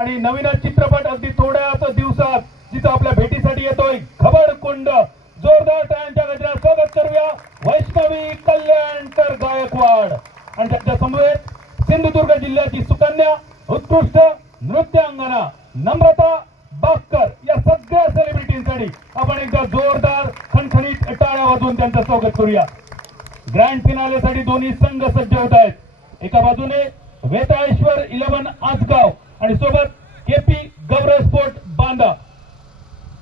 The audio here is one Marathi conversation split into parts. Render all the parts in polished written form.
आणि नवीनच चित्रपट अगदी थोड्याच दिवसात जिथं आपल्या भेटीसाठी येतोय घबडकुंड. जोरदार टाळ्यांच्या गजरात स्वागत करूया वैष्णवी कल्याणकर गायकवाड आणि त्यांच्या समवेत सिंधुदुर्ग जिल्ह्याची सुकन्या उत्कृष्ट नृत्यांगना नम्रता बास्कर या सगळ्या सेलिब्रिटींसाठी आपण एकदा जोरदार खणखणीत टाळ्या वाजवून त्यांचं स्वागत करूया. ग्रँड फिनालेसाठी दोन्ही संघ सज्ज होत आहेत. एका बाजूने वेताळेश्वर 11 आसगाव आणि सोबत केपी गौरव स्पोर्ट बांदा.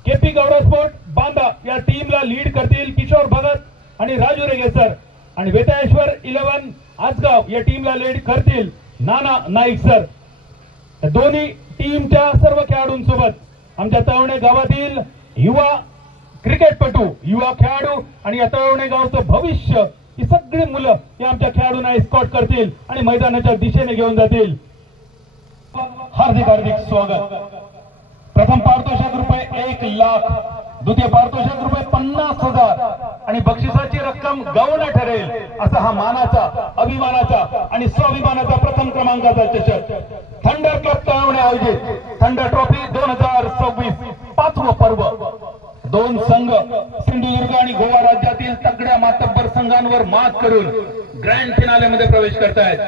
केपी गौरव स्पोर्ट बांदा या टीमला लीड करतील किशोर भगत आणि राजू रेगेसर आणि वेताळेश्वर 11 आसगाव या टीमला लीड करतील नाना नाईक सर. दोन्ही टीमच्या सर्व खेळाडूंसोबत आमच्या तळवणे गावातील युवा क्रिकेटपटू युवा खेळाडू आणि या तळवणे गावचं भविष्य ही सगळी मुलं या आमच्या खेळाडूंना एस्कॉर्ट करतील आणि मैदानाच्या दिशेने घेऊन जातील. हार्दिक हार्दिक स्वागत. प्रथम पारितोषिक रुपये 1 लाख, द्वितीय पारितोषिक रुपये 50,000 आणि बक्षिसाची रक्कम गौण ठरेल असा हा मानाचा अभिमानाचा आणि स्वाभिमानाचा प्रथम क्रमांकाचा चषक थंडर क्लब तळवणे आयोजित थंडर ट्रॉफी 2026 पाचवं पर्व. दोन संघ सिंधुदुर्ग आणि गोवा राज्यातील तगड्या मातब्बर संघांवर मात करून ग्रँड फिनाले मध्ये प्रवेश करतायत.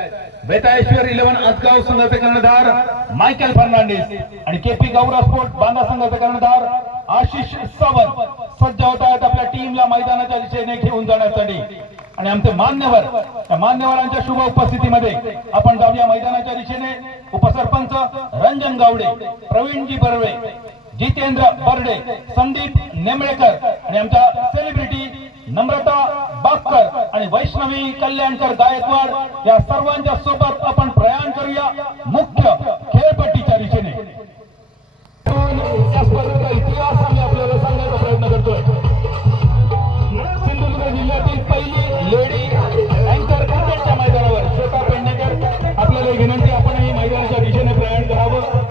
वेताळेश्वर 11 आसगाव संघाचे कर्णधार मायकेल फर्नांडिस आणि केपी गौरव स्पोर्ट बांदा संघाचे कर्णधार आशिष सावंत सज्ज होत आहेत आपल्या टीमला मैदानाच्या दिशेने घेऊन जाण्यासाठी. आणि आमचे मान्यवर त्या मान्यवरांच्या शुभ उपस्थितीमध्ये आपण जाऊया मैदानाच्या दिशेने. उपसरपंच रंजन गावडे, प्रवीणजी बर्वे, जितेंद्र बर्डे, संदीप नेमळेकर आणि आमच्या सेलिब्रिटी नम्रता बास्कर आणि वैष्णवी कल्याणकर गायकवाड या सर्वांच्या सोबत आपण प्रयाण करूया मुख्य खेळपट्टीच्या दिशेने. या स्पर्धेचा इतिहास आम्ही आपल्याला सांगण्याचा प्रयत्न करतोय. सिंधुदुर्ग जिल्ह्यातील पहिली लेडी अँकर क्रिकेटच्या मैदानावर श्वेता पेडणेकर आपल्याला विनंती आपणही मैदानाच्या दिशेने प्रयाण करावं.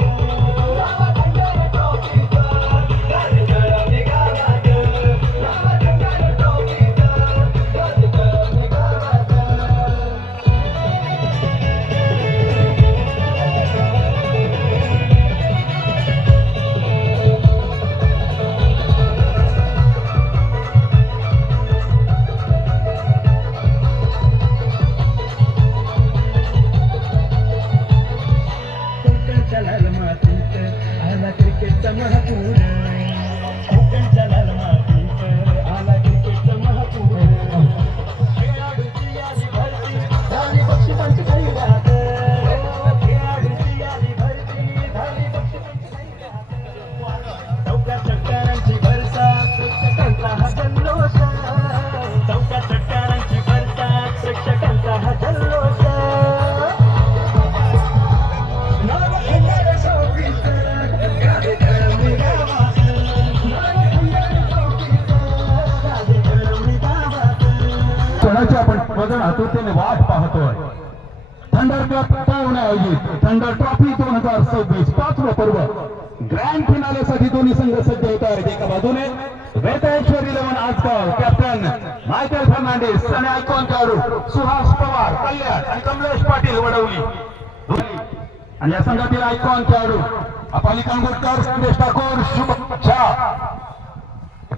आपण आतुरतेने वाट पाहतोय. थंडर क्लब तळवणे आयोजित थंडर ट्रॉफी 2026 पाचवं पर्व. ग्रँड फिनालेसाठी दोन्ही संघ सज्ज होत आहेत. एका बाजूने वेताळेश्वर 11 आसगाव कॅप्टन मायकेल फर्नांडिस आणि आयकॉन खेळाडू सुहास पवार कल्याण आणि कमलेश पाटील वडवली आणि या संघातील आयकॉन खेळाडू अपाली कांगोटकर, संदेश ठाकूर, शुभेच्छा.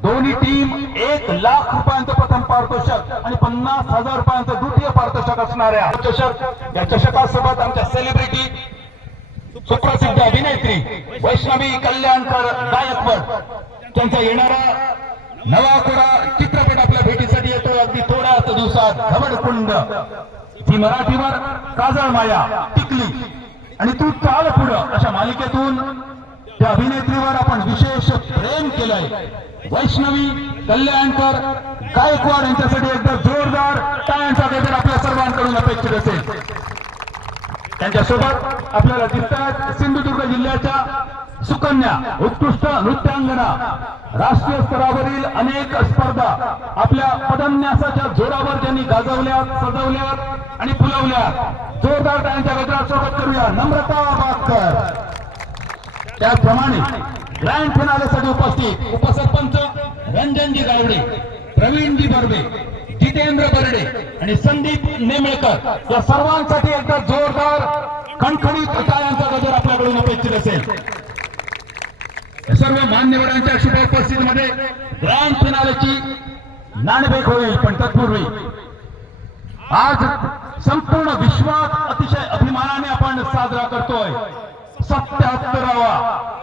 दोन्ही टीम 1 लाख रुपयांचं प्रथम पारितोषिक आणि 50,000 रुपयांचं द्वितीय पारितोषिक असणाऱ्या चषक या चषकासोबत आमच्या सेलिब्रिटी सुप्रसिद्ध अभिनेत्री वैष्णवी कल्याणकर गायकवाड त्यांचा येणारा नवा कोरा चित्रपट आपल्या भेटीसाठी येतो अगदी थोड्याच दिवसात. घबडकुंड ही मराठीवर काजळ माया, टिकली आणि तू चाल पुढं अशा मालिकेतून त्या अभिनेत्रीवर आपण विशेष प्रेम केलंय. वैष्णवी कल्याणकर गायकवाड यांच्यासाठी एकदा जोरदार टाळ्यांचा गजर आपल्या सर्वांकडून अपेक्षित असेल. त्यांच्यासोबत आपल्याला दिसतात सिंधुदुर्ग जिल्ह्याच्या सुकन्या उत्कृष्ट नृत्यांगना. राष्ट्रीय स्तरावरील अनेक स्पर्धा आपल्या पदन्यासाच्या जोरावर त्यांनी गाजवल्यात, सजवल्यात आणि फुलवल्यात. जोरदार टाळ्यांच्या गजरात स्वागत करूया नम्रता बास्कर. त्याचप्रमाणे ग्रँड फिनालेसाठी उपस्थित उपसरपंच रंजनजी गावडे, प्रवीणजी बर्वे, जितेंद्र बर्डे आणि संदीप नेमळेकर या सर्वांसाठी एकदा जोरदार खणखणीत टाळ्यांचा गजर आपल्याकडून अपेक्षित असेल. सर्व मान्यवरांच्या शुभ उपस्थितीमध्ये ग्रँड फिनालेची नाणेफेक होईल. पण तत्पूर्वी आज संपूर्ण विश्वात अतिशय अभिमानाने आपण साजरा करतोय 77वा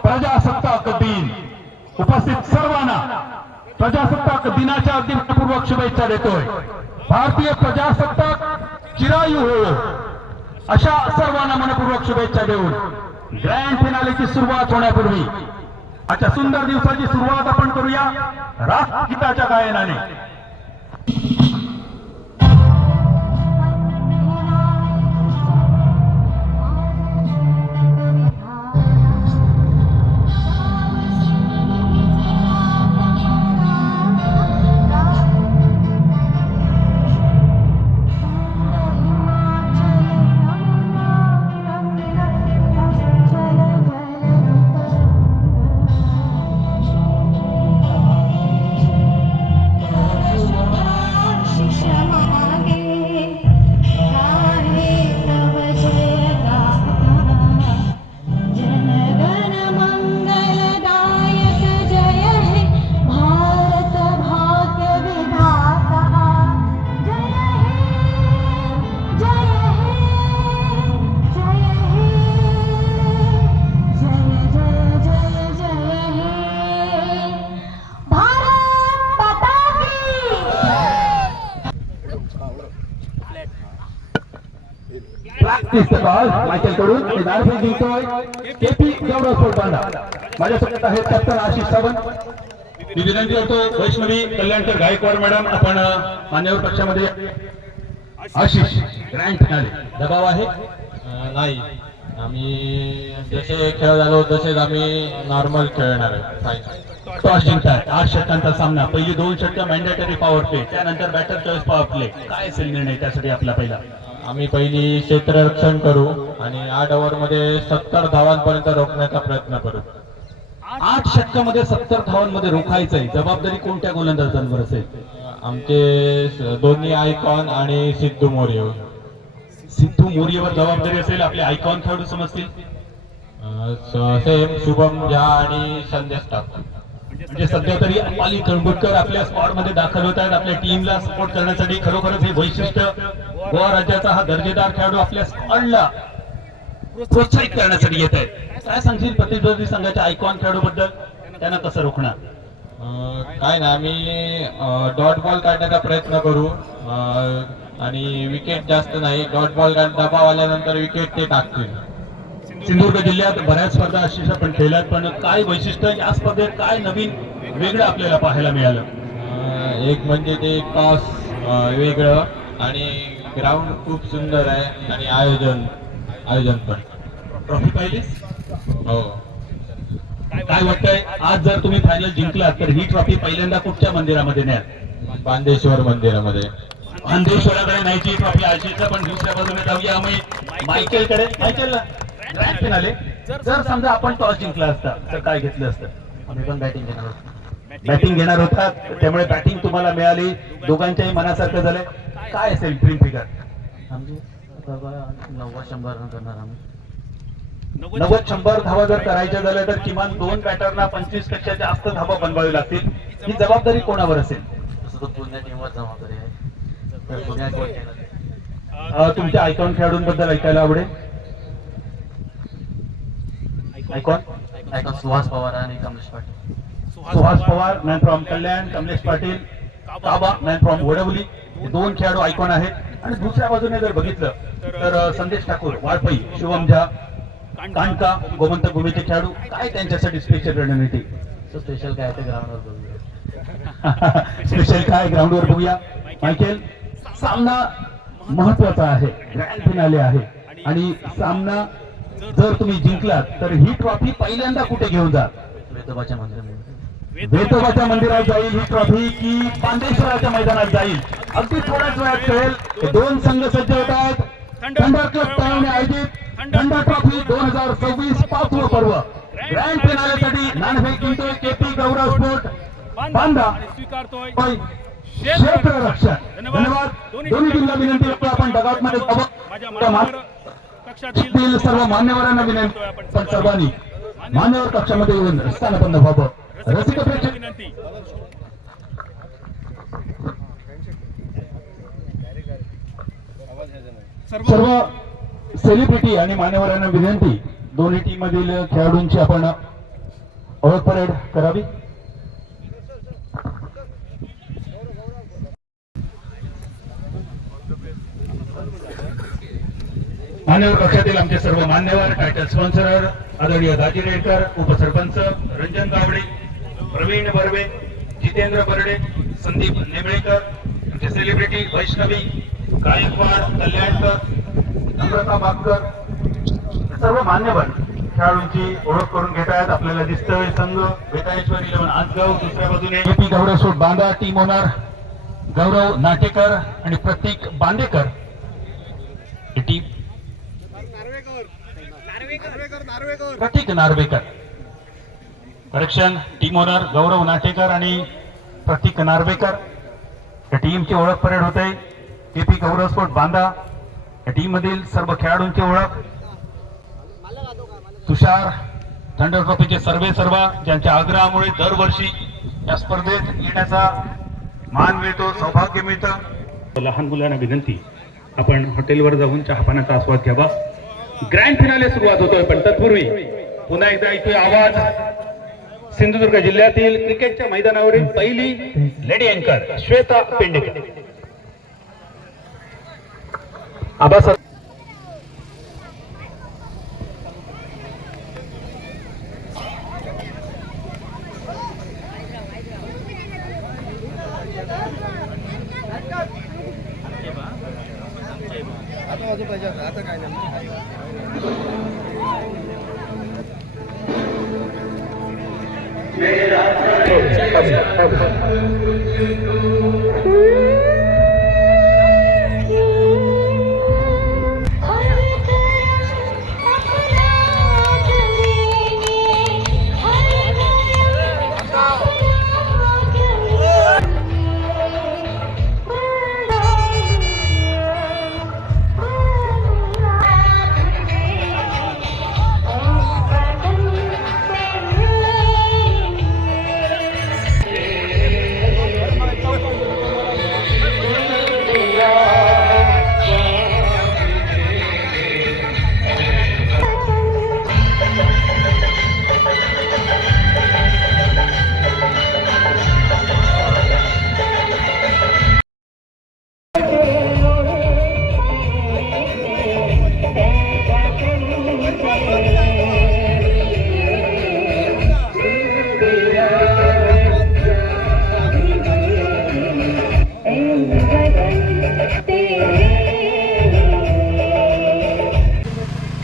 प्रजासत्ताक दिन. उपस्थित सर्वांना प्रजासत्ताक दिनाच्या अगदी मनपूर्वक शुभेच्छा देतोय. भारतीय प्रजासत्ताक चिरायू हो अशा सर्वांना मनपूर्वक शुभेच्छा देऊन ग्रँड फिनालेची सुरुवात होण्यापूर्वी आजच्या सुंदर दिवसाची सुरुवात आपण करूया राष्ट्रगीताच्या गायनाने. मायकेल कडून नाणेफेक जिंकतोय केपी गौरव स्पोर्ट बांधा. माझ्यासोबत आहेत कॅप्टन आशिष सावंत. मी विनंती करतो वैष्णवी कल्याणकर गायकवाड मॅडम आपण मान्यवर पक्षामध्ये. आशिष ग्रँड फिनाले दबाव आहे नाही. आम्ही जसे खेळ झालो तसेच आम्ही नॉर्मल खेळणार आहे. फायनल टॉस जिंकतात. 8 षटकांचा सामना. पहिली 2 षटकं मॅन्डेटरी पॉवर प्ले, त्यानंतर बॅटर चॉईस पॉवर प्ले. काय असेल निर्णय त्यासाठी आपला पहिला? आम्ही पहिली क्षेत्ररक्षण करू आणि 8 ओव्हरमध्ये 70 धावांपर्यंत रोखण्याचा प्रयत्न करू. 8 षटकामध्ये 70 धावांमध्ये रोखायचंय. जबाबदारी कोणत्या गोलंदाजांवर असेल? आमचे दोन्ही आयकॉन आणि सिद्धू मोरे. सिद्धू मोरेवर जबाबदारी असेल. आपले आयकॉन खेळाडू समजतील सेम शुभम झा आणि संदेश ठाकूर. म्हणजे सध्या तरी अपाली कणगुटकर आपल्या स्क्वॉड मध्ये दाखल होत आहेत. आपल्या टीमला सपोर्ट करण्यासाठी खरोखरच हे वैशिष्ट्य. गोवा राज्याचा हा दर्जेदार खेळाडू आपल्या स्क्वॉडला प्रोत्साहित करण्यासाठी येत आहेत. काय सांगशील प्रतिस्पर्धी संघाच्या आयकॉन खेळाडू बद्दल? त्यांना कसं रोखणार? काय ना, आम्ही डॉट बॉल काढण्याचा प्रयत्न करू आणि विकेट जास्त नाही. डॉट बॉल दबाव आल्यानंतर विकेट ते टाकतील. सिंधुदुर्ग जिल्ह्यात बऱ्याच स्पर्धा अशीच आपण खेळल्यात, पण काय वैशिष्ट्य या स्पर्धेत काय नवीन वेगळं आपल्याला पाहायला मिळालं? एक म्हणजे ते टॉस वेगळं आणि ग्राउंड खूप सुंदर आहे आणि आयोजन पण. ट्रॉफी पाहिलीस? हो. काय वाटतंय आज जर तुम्ही फायनल जिंकलात तर ही ट्रॉफी पहिल्यांदा कुठच्या मंदिरामध्ये न्याल? बांदेश्वर मंदिरामध्ये. बांदेश्वराकडे न्यायची ट्रॉफी आशिषला. पण दुसऱ्या बाजूने जाऊया आम्ही मायकेलकडे. मायकेलला ग्रँड फिनाले जर समजा आपण टॉस जिंकला असता तर काय घेतलं असतं? आम्ही पण बॅटिंग घेणार आहोत. बॅटिंग घेणार होतात, त्यामुळे बॅटिंग तुम्हाला मिळाली. दोघांच्याही मनासारखं झालं. काय असेल ड्रीम फिगर? आमची 90-100 रन करणार आम्ही. 90-100 धावा जर करायच्या झाल्या तर किमान 2 बॅटरना 25 पेक्षा जास्त धावा बनवावी लागतील. ही जबाबदारी कोणावर असेल? तसं तर पुण्या टीमवर जबाबदारी आहे. तर पुण्यात तुमच्या आयकॉन खेळाडूंबद्दल ऐकायला आवडेल. आयकॉन सुहास पवार आणि कमलेश पाटील. सुहास पवार मॅन फ्रॉम कल्याण, कमलेश पाटील काबा मॅन फ्रॉम वडवली. हे 2 खेळाडू आयकॉन आहेत. आणि दुसऱ्या बाजूने जर बघितलं तर संदेश ठाकूर वाळपई, शुभम झा, कांडका, गोमंतक भूमीचे खेळाडू. काय त्यांच्यासाठी स्पेशल रणनीती? स्पेशल काय ते ग्राउंडवर बघूया. स्पेशल काय ग्राउंडवर बघूया. मायकेल, सामना महत्वाचा आहे. ग्रँड फिनाले आहे आणि सामना जर तुम्ही जिंकलात तर ही ट्रॉफी पहिल्यांदा कुठे घेऊन जा? वेतोबाच्या मंदिरामध्ये. वेतोबाच्या मंदिरात जाईल ही ट्रॉफी की बांदेश्वराच्या मैदानात जाईल? अगदी थोड्याच वेळात कळेल. 2 संघ सज्ज होत आहेत. थंडर क्लब तळवणे आयोजित थंडर ट्रॉफी 2026 5वं पर्व. ग्रँड फिनालेसाठी नाणेफेक जिंकतोय केपी गौरव स्पोर्ट बांधा. क्षेत्ररक्षण. धन्यवाद. दोन्ही टीमला विनंती करतो आपण डगआउटमध्ये जावं. सर्व मान्यवरांना विनंती पण सर्वांनी मान्यवर कक्षामध्ये येऊन स्थानपन्न व्हावं. रसिक प्रेक्षक सर्व सेलिब्रिटी आणि मान्यवरांना विनंती, दोन्ही टीम मधील खेळाडूंची आपण ओळख परेड करावी. मान्यवर कक्षातील आमचे सर्व मान्यवर, टायटल स्पॉन्सर आदरणीय दाजी रेडकर, उपसरपंच रंजन गावडे, प्रवीण बर्वे, जितेंद्र बर्डे, संदीप नेमळेकर, आमचे सेलिब्रिटी वैष्णवी गायकवाड, कल्याणकर, नम्रता बागकर, सर्व मान्यवर खेळाडूंची ओळख करून घेत आहेत. आपल्याला दिसतोय संघ बेताळेश्वर 11 आसगाव, दुसऱ्या बाजूने पी गौरव सोड बांदा, टीम ओनर गौरव नाटेकर आणि प्रतीक बांदेकर, टीम प्रतीक नार्वेकर, करेक्शन, टीम ओनर गौरव नाटेकर आणि प्रतीक नार्वेकर. या टीमची ओळख परेड होते. केपी गौरव स्पोर्ट बांदा या टीम मधील सर्व खेळाडूंची ओळख. तुषार थंडर ट्रॉफीचे सर्व ज्यांच्या आग्रहामुळे दरवर्षी या स्पर्धेत येण्याचा मान मिळतो, सौभाग्य मिळतं. लहान मुलांना विनंती, आपण हॉटेलवर जाऊन चहापानाचा आस्वाद घ्यावा. ग्रँड फिनाले सुरुवात होतोय, पण तत्पूर्वी पुन्हा एकदा इथे आवाज. सिंधुदुर्ग जिल्ह्यातील क्रिकेटच्या मैदानावरील पहिली लेडी अँकर श्वेता पेंडेकर. आबासाहेब आता काय नाही.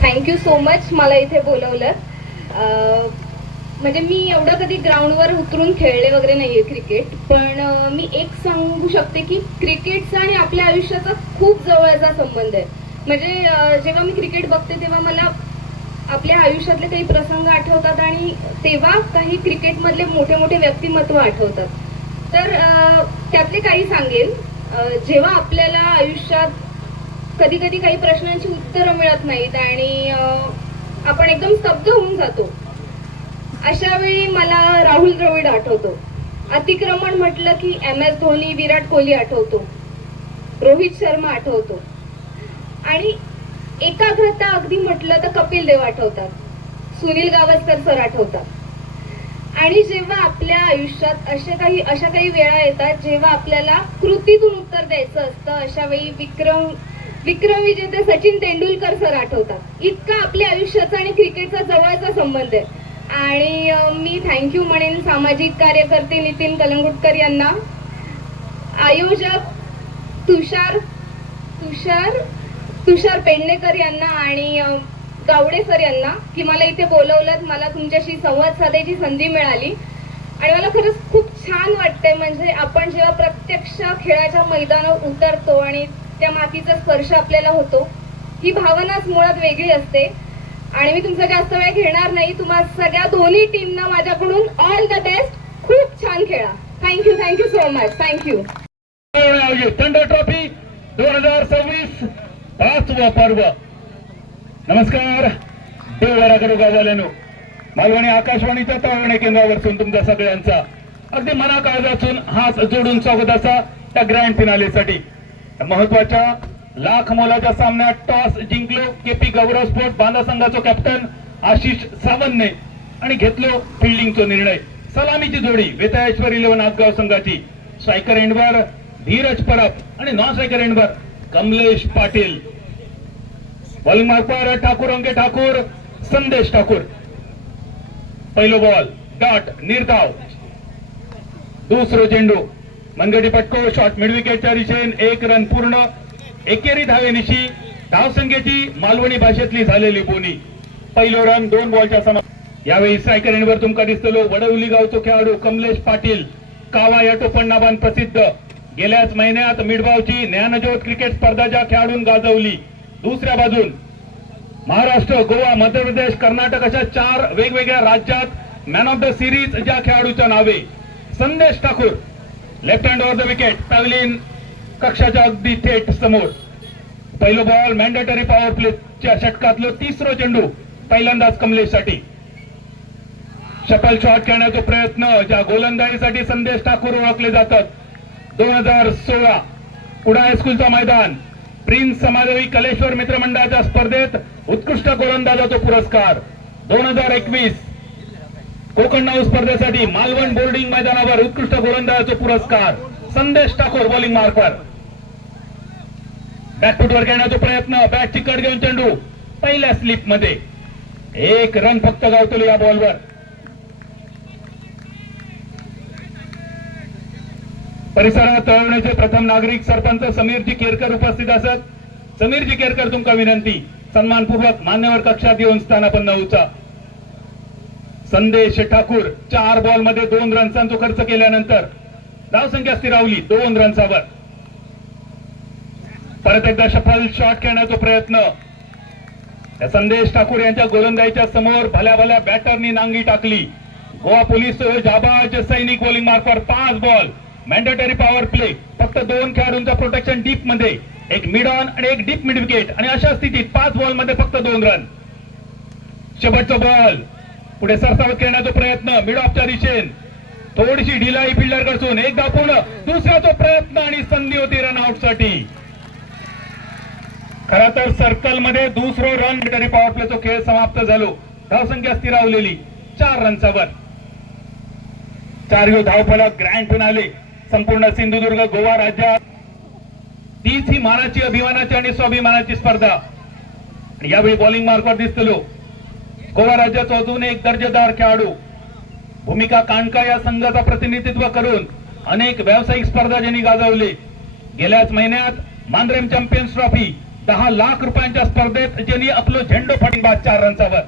थँक्यू सो मच मला इथे बोलवलं. म्हणजे मी एवढं कधी ग्राउंडवर उतरून खेळले वगैरे नाहीये क्रिकेट, पण मी एक सांगू शकते की क्रिकेटचा आणि आपल्या आयुष्याचा खूप जवळचा संबंध आहे. म्हणजे जेव्हा मी क्रिकेट बघते तेव्हा मला आपल्या आयुष्यातले काही प्रसंग आठवतात आणि तेव्हा काही क्रिकेटमधले मोठे मोठे व्यक्तिमत्व आठवतात. तर त्यातले काही सांगेल. जेव्हा आपल्याला आयुष्यात कधी कधी काही प्रश्नांची उत्तरं मिळत नाहीत आणि आपण एकदम स्तब्ध होऊन जातो, अशा वेळी मला राहुल द्रविड आठवतो. अतिक्रमण म्हटलं की MS धोनी, विराट कोहली आठवतो, रोहित शर्मा आठवतो आणि एकाग्रता अगदी म्हटलं तर कपिल देव आठवतात, सुनील गावस्कर सर आठवतात. आणि जेव्हा आपल्या आयुष्यात अशा काही वेळा येतात जेव्हा आपल्याला कृतीतून उत्तर द्यायचं असतं, अशा वेळी विक्रम विजेते सचिन तेंडुलकर सर आठवतात. इतका आपल्या आयुष्याचा आणि क्रिकेटचा जवळचा संबंध आहे. आणि मी थँक्यू म्हणेन सामाजिक कार्यकर्ते नितीन कलंगुटकर यांना, आयोजक तुषार पेडणेकर यांना आणि गावडे सर यांना की मला इथे बोलवलं, मला तुमच्याशी संवाद साधायची संधी मिळाली. आणि मला खरंच खूप छान वाटतंय. म्हणजे आपण जेव्हा प्रत्यक्ष खेळाच्या मैदानावर उतरतो आणि त्या मातीचा स्पर्श आपल्याला होतो, ही भावनाच मुळात वेगळी असते. आणि मी तुमचा जास्त वेळ घेणार नाही. तुम्हाला सगळ्या दोन्ही टीमना माझ्याकडून ऑल द बेस्ट. खूप छान खेळा. Thank you so much. Thank you. Thunder trophy 2026 5वा पर्व. नमस्कार देवरा करू गाववाल्यानो. मालवणी आकाशवाणीच्या तळवणे केंद्रावरसून तुमच्या सगळ्यांचा अगदी मनाकाळजातून हात जोडून स्वागत असा त्या ग्रँड फिनालेसाठी. महत्वाच्या लाख मोलाच्या सामन्यात टॉस जिंकलो केपी गौरव स्पोर्ट बांधा संघाचा कॅप्टन आशिष सावंतने आणि घेतलो फिल्डिंगचा निर्णय. सलामीची जोडी वेताळेश्वर 11 आसगाव संघाची. स्ट्रायकर एंडवर धीरज परब आणि नॉन स्ट्रायकर एंडवर कमलेश पाटील. बॉलिंग मार्कवर ठाकूर अंके ठाकूर संदेश ठाकूर. पहिलो बॉल डॉट निर्धाव. दुसरो चेंडू मनगटी पटको शॉट मिड विकेटच्या दिशेन 1 रन पूर्ण. एकेरी धावेनिशी धावसंख्येची मालवणी भाषेतली झालेली बोनी. पहिलो रन 2 बॉलच्या समान. यावेळी स्ट्रायकर एंडवर तुमका दिसतलो वडवली गावचो खेळाडू कमलेश पाटील. कावा या टोपणनाबान प्रसिद्ध. गेल्याच महिन्यात मिडबावची ज्ञानज्योत क्रिकेट स्पर्धाच्या खेळाडून गाजवली. दुसऱ्या बाजून महाराष्ट्र गोवा मध्य प्रदेश कर्नाटक अशा 4 वेगवेगळ्या राज्यात मॅन ऑफ द सिरीज ज्या खेळाडूच्या नावे Sandesh Thakur. Left hand over the wicket pavilion कक्षाच्या अगदी थेट समोर. पहिलो बॉल मॅन्डेटरी पॉवर प्लेच्या षटकातलो तिसरो चेंडू पहिल्यांदाच कमलेशसाठी. शटल शॉट खेळण्याचा प्रयत्न ज्या गोलंदाजीसाठी संदेश ठाकूर ओळखले जातात. 2016 कुडा हायस्कूलचा मैदान प्रिन्स समाजवी कलेश्वर मित्रमंडळाच्या स्पर्धेत उत्कृष्ट गोलंदाजाचा पुरस्कार. 2021 कोकण नाऊ स्पर्धेसाठी मालवण बोर्डिंग मैदानावर उत्कृष्ट गोलंदाजाचा पुरस्कार संदेश ठाकूर. बॉलिंग मार्कवर बॅकफुटवर खेळण्याचा प्रयत्न बॅटची कड घेऊन चेंडू पहिल्या स्लिप मध्ये. 1 रन फक्त गावतलो या बॉलवर. परिसरात तळवण्याचे प्रथम नागरिक सरपंच समीरजी केरकर उपस्थित असत. समीरजी केरकर तुमका विनंती सन्मानपूर्वक मान्यवर कक्षात येऊन स्थानापन्न होऊचा. संदेश ठाकूर 4 बॉल मध्ये 2 रन्सांचा खर्च केल्यानंतर धावसंख्या स्थिरावली 2 रन्सावर. परत एकदा शफल शॉट खेळण्याचा प्रयत्न. संदेश ठाकूर यांच्या गोलंदाजीच्या समोर भल्या भल्या बॅटरनी नांगी टाकली. गोवा पोलीस जाबाज सैनिक. बॉलिंग मार्कवर 5 बॉल मॅन्डेटरी पॉवर प्ले. फक्त 2 खेळाडूंचा प्रोटेक्शन डीप मध्ये. 1 मिड ऑन आणि 1 डीप मिड विकेट आणि अशा स्थितीत 5 बॉल मध्ये फक्त 2 रन. शेवटचा बॉल पुढे सरसावत खेळण्याचा प्रयत्न मिड ऑफच्या दिशेन. थोडीशी ढिलाई फिल्डर कडून. एक धाव पूर्ण. दुसऱ्याचा प्रयत्न आणि संधी होती रन आउट साठी. खरा तर सर्कल मध्ये दुसरो रन मॅन्डेटरी पॉवर प्लेचा खेळ समाप्त झालो. धावसंख्या स्थिरावलेली 4 रन्सावर. 4 धावफलक ग्रँड फिनाले संपूर्ण सिंधुदुर्ग गोवा राज्यात. तीच ही मानाची अभिमानाची आणि स्वाभिमानाची स्पर्धा. यावेळी बॉलिंग मार्कवर दिसतलो गोवा राज्याचा अजून एक दर्जेदार खेळाडू. भूमिका कांडका या संघाचा प्रतिनिधित्व करून अनेक व्यावसायिक स्पर्धा ज्यांनी गाजवले. गेल्याच महिन्यात मांद्रेम चॅम्पियन्स ट्रॉफी 10 लाख रुपयांच्या स्पर्धेत ज्यांनी आपलं झेंडो फटकावला 4 रन्सावर.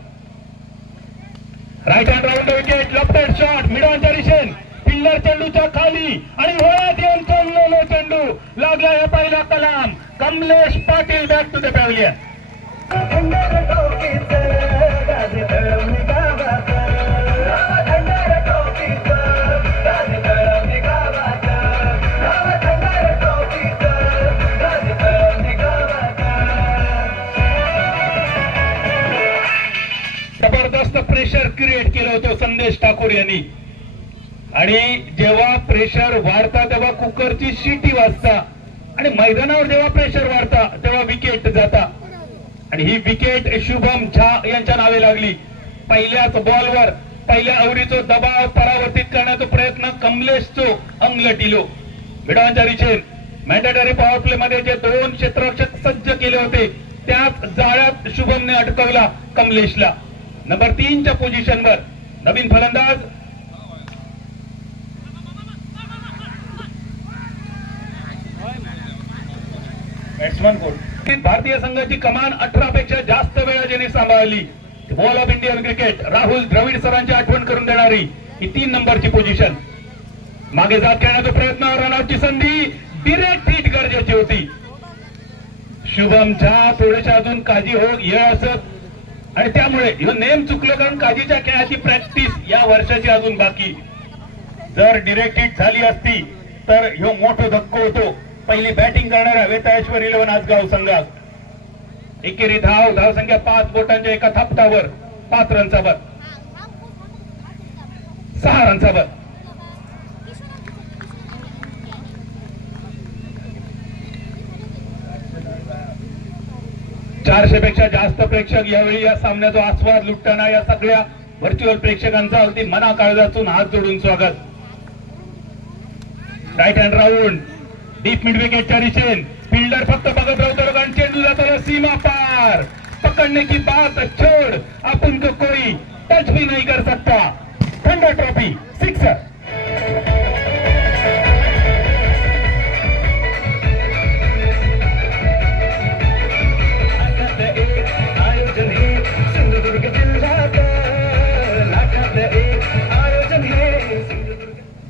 Right hand round wicket left hand shot mid ऑनच्या दिशेन. फिल्डर चेंडूच्या खाली आणि वळत येऊन चाललेलो चेंडू लागला या पहिला कलाम. Kamlesh Patil back to the pavilion. जबरदस्त प्रेशर क्रिएट केलं होतं संदेश ठाकूर यांनी. आणि जेव्हा प्रेशर वाढता तेव्हा कुकरची शिटी वाजता आणि मैदानावर जेव्हा प्रेशर वाढता तेव्हा विकेट जाता. आणि ही विकेट शुभम झा यांच्या नावे लागली. पहिल्याच बॉलवर पहिल्या अवरीचो दबाव परावर्तित करण्याचा प्रयत्न कमलेशचो अंगलटिलो. मिडॉनच्या दिशेन मॅन्डेटरी पॉवर प्ले मध्ये जे 2 क्षेत्ररक्षक सज्ज केले होते त्याच जाळ्यात शुभमने अटकवला कमलेशला. नंबर 3च्या पोझिशनवर नवीन फलंदाज बॅट्समन कोण. भारतीय संघाची कमान 18 पेक्षा जास्त वेळा ज्यांनी सांभाळली. Ball of Indian cricket Rahul Dravid सरांची आठवण करून देणारी ही 3 नंबरची पोझिशन. मागे जात खेळण्याचा प्रयत्न रनआउटची संधी डिरेक्ट हिट गरजेची होती. शुभम झा थोडेसे अजून काळजी हो येळ असत आणि त्यामुळे नेम चुकलं कारण काजीच्या खेळाची प्रॅक्टिस या वर्षाची अजून बाकी. जर डिरेक्ट हिट झाली असती तर ह्यो मोठो धक्को होतो पहिली बॅटिंग करणाऱ्या वेताळेश्वर 11 आसगाव संघात. एकेरी धावसंख्या 5 बोटांच्या एका थापटावर 5 रनचा बाद. 6 रन्सावर. पेक्षा जास्त प्रेक्षक यावेळी या सामन्याचा आस्वाद लुटताना या सगळ्या व्हर्च्युअल प्रेक्षकांचा अगदी मना काळजातून हात जोडून स्वागत. Right hand round deep mid विकेटच्या दिशेन फिल्डर फक्त बघत राहतो कारण चेंडू जाताना सीमा पार. पकडने की बात छोड़, अपन को कोई टच भी नहीं कर सकता. Thunder trophy sixer.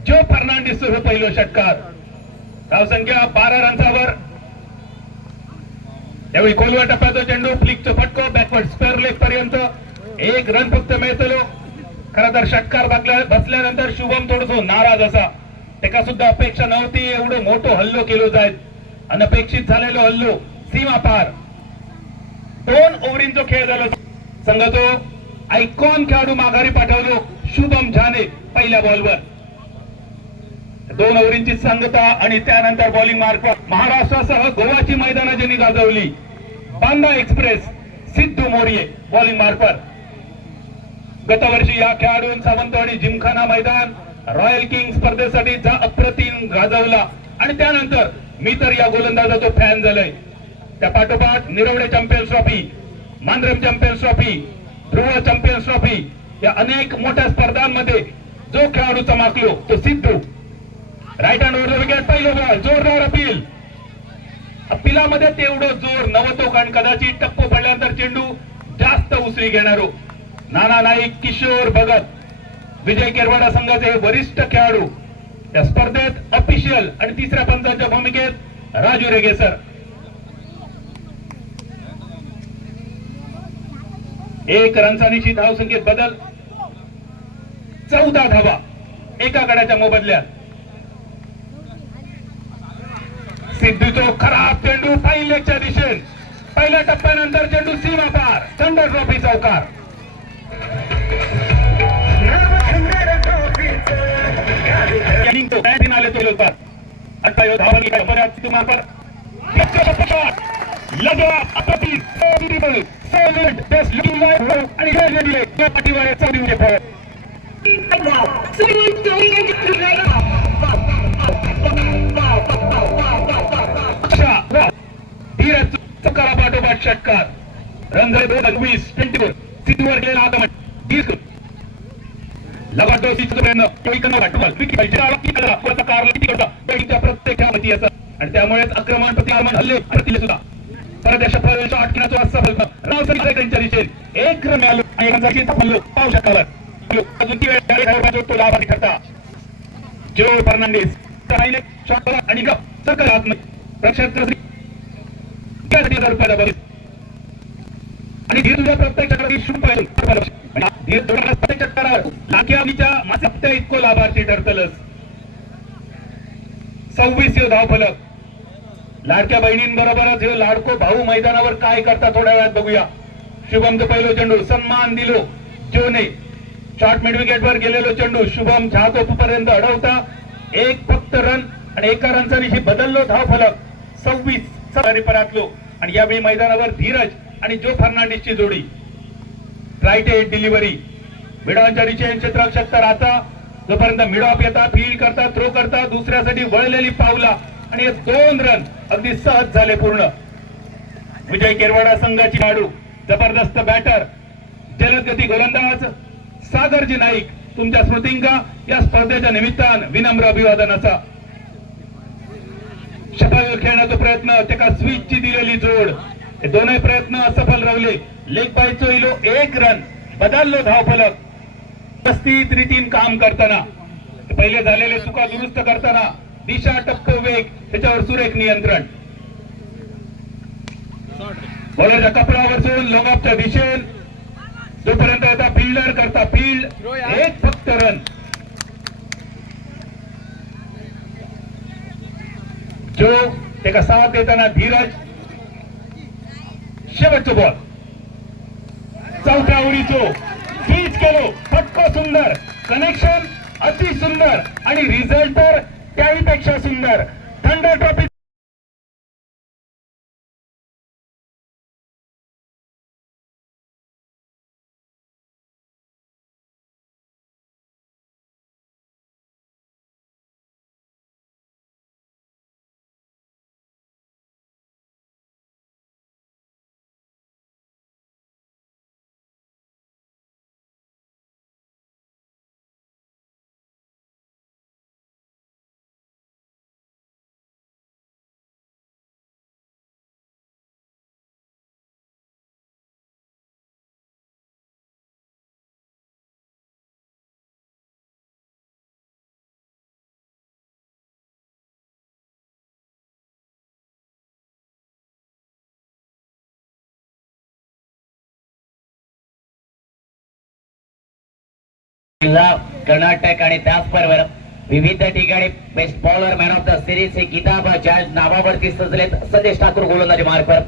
जो फर्नांडिस हो पहिलं षटकार. धावसंख्या 12 रन्सावर. यावेळी खोलवर टप्प्याचा चेंडू फ्लिकचा फटको बॅकवर्ड स्क्वेअर लेग पर्यंत 1 रन फक्त मिळतलो. खरं तर षटकार बसल्यानंतर शुभम थोडसं नाराज असा. त्याका सुद्धा अपेक्षा नव्हती एवढं मोठं हल्लो केलो जायत. अनपेक्षित झालेलो हल्लो सीमा पार. 2 ओव्हरींचा खेळ झाला. संघाचो आयकॉन खेळाडू माघारी पाठवलो शुभम झाने पहिल्या बॉलवर. 2 ओव्हरींची सांगता आणि त्यानंतर बॉलिंग मार्फत महाराष्ट्रासह गोवाची मैदानं ज्यांनी गाजवली. बांदा एक्सप्रेस सिद्धू मोरिये बॉलिंग मार्फत. गतवर्षी या खेळाडून सावंतवाडी जिमखाना मैदान रॉयल किंग स्पर्धेसाठी अप्रतिम गाजवला आणि त्यानंतर मी तर या गोलंदाजाचा फॅन झालोय. त्या पाठोपाठ Nirvade champions trophy, Mandrem champions trophy, Dhruv champions trophy या अनेक मोठ्या स्पर्धांमध्ये जो खेळाडू चमकलो तो Siddhu. Right hand over wicket पहिलं बॉल. जोरदार अपील. अपिलामध्ये तेवढं जोर नव्हतो कारण कदाचित टप्पो पडल्यानंतर चेंडू जास्त उसळी घेणारो. नाना नाईक, किशोर भगत, विजय केरवाडा संघाचे वरिष्ठ खेळाडू या स्पर्धेत ऑफिशियल आणि तिसऱ्या पंचांच्या भूमिकेत राजू रेगेसर. 1 रनसानीची धावसंख्येत बदल. 14 धावा एका गड्याच्या मोबदल्यात. सिद्धूचो खराब चेंडू पहिल्याच्या दिशेन. पहिल्या टप्प्यानंतर चेंडू सीमा पार. थंडर ट्रॉफी चौकार. धीरज चौकारा पाठोपाठ षटकार. रन झाले 20 24. सिद्धूवर गेलेला आगमन दीर्घ लगातार प्रत्येक आणि त्यामुळेच आक्रमण प्रतिक्रमण हल्ले प्रतिले सुद्धा परत अशा अटकिनाचो असा फलक रावसाहेबांच्या दिशेने 1 रन मिळालो आणि रनसाठी थांबलो पाहू शकाल. अजून ती वेळ तो लाभार्थी ठरता. जो फर्नांडिस शॉट आणि सर्कल आतमध्ये प्रक्षेत्र ₹10,000 आणि धीर तुझ्या प्रत्येक चक्रात 20 रुपये धीर जोडणार प्रत्येक चक्रावर लाख्याच्या मासिकच्या इतको लाभार्थी ठरतलच. 26 धावफलक. लाडक्या बहिणींबरोबरच हे लाडको भाऊ मैदानावर काय करता थोड्या वेळात बघूया. शुभमचं पहिलो चेंडू सन्मान दिलो जोने. शॉर्ट मिड विकेटवर गेलेलो चेंडू शुभम झातोपर्यंत अडवता 1 फक्त रन आणि 1 रनचा बदललो धावफलक 26 परातलो. आणि यावेळी मैदानावर धीरज आणि जो फर्नांडिसची जोडी. राईट हेड डिलिव्हरी मिडॉनच्या दिशेने क्षेत्ररक्षक तर आता जोपर्यंत मिडॉप येता फील्ड करता थ्रो करता दुसऱ्यासाठी वळलेली पावला आणि 2 रन अगदी सहज झाले पूर्ण. विजय केरवाडा संघाची खेळाडू जबरदस्त बॅटर जलदगती गोलंदाज सागरजी नाईक तुमच्या स्मृतींका या स्पर्धेच्या निमित्तान विनम्र अभिवादन असा. सफल खेळण्याचा प्रयत्न त्याका स्विचची दिलेली जोड हे दोन्ही प्रयत्न असफल राहिले. लेग बायचो इलो 1 रन बदललो धावफलक. व्यवस्थित रीतीन काम करताना पहिले झालेले चुका दुरुस्त करताना दिशा टप्प वेग त्याच्यावर सुरेख नियंत्रण. बॉलरच्या कपडावर सोडून लॉंगऑफच्या दिशेन जोपर्यंत येता फिल्डर करता फील्ड 1 फक्त रन. जो त्याचा साथ देताना धीरज. शेवटचं बॉल. चौथ्या ओव्हरीचो पीच केलो फटको सुंदर कनेक्शन अति सुंदर आणि रिझल्ट तर त्याही पेक्षा सुंदर. थंडर ट्रॉफी कर्नाटक आणि त्याचबरोबर विविध ठिकाणी best bowler man of the series हे किताब ज्या नावावरती सजलेत संदेश ठाकूर गोलंदाजी मार्फत.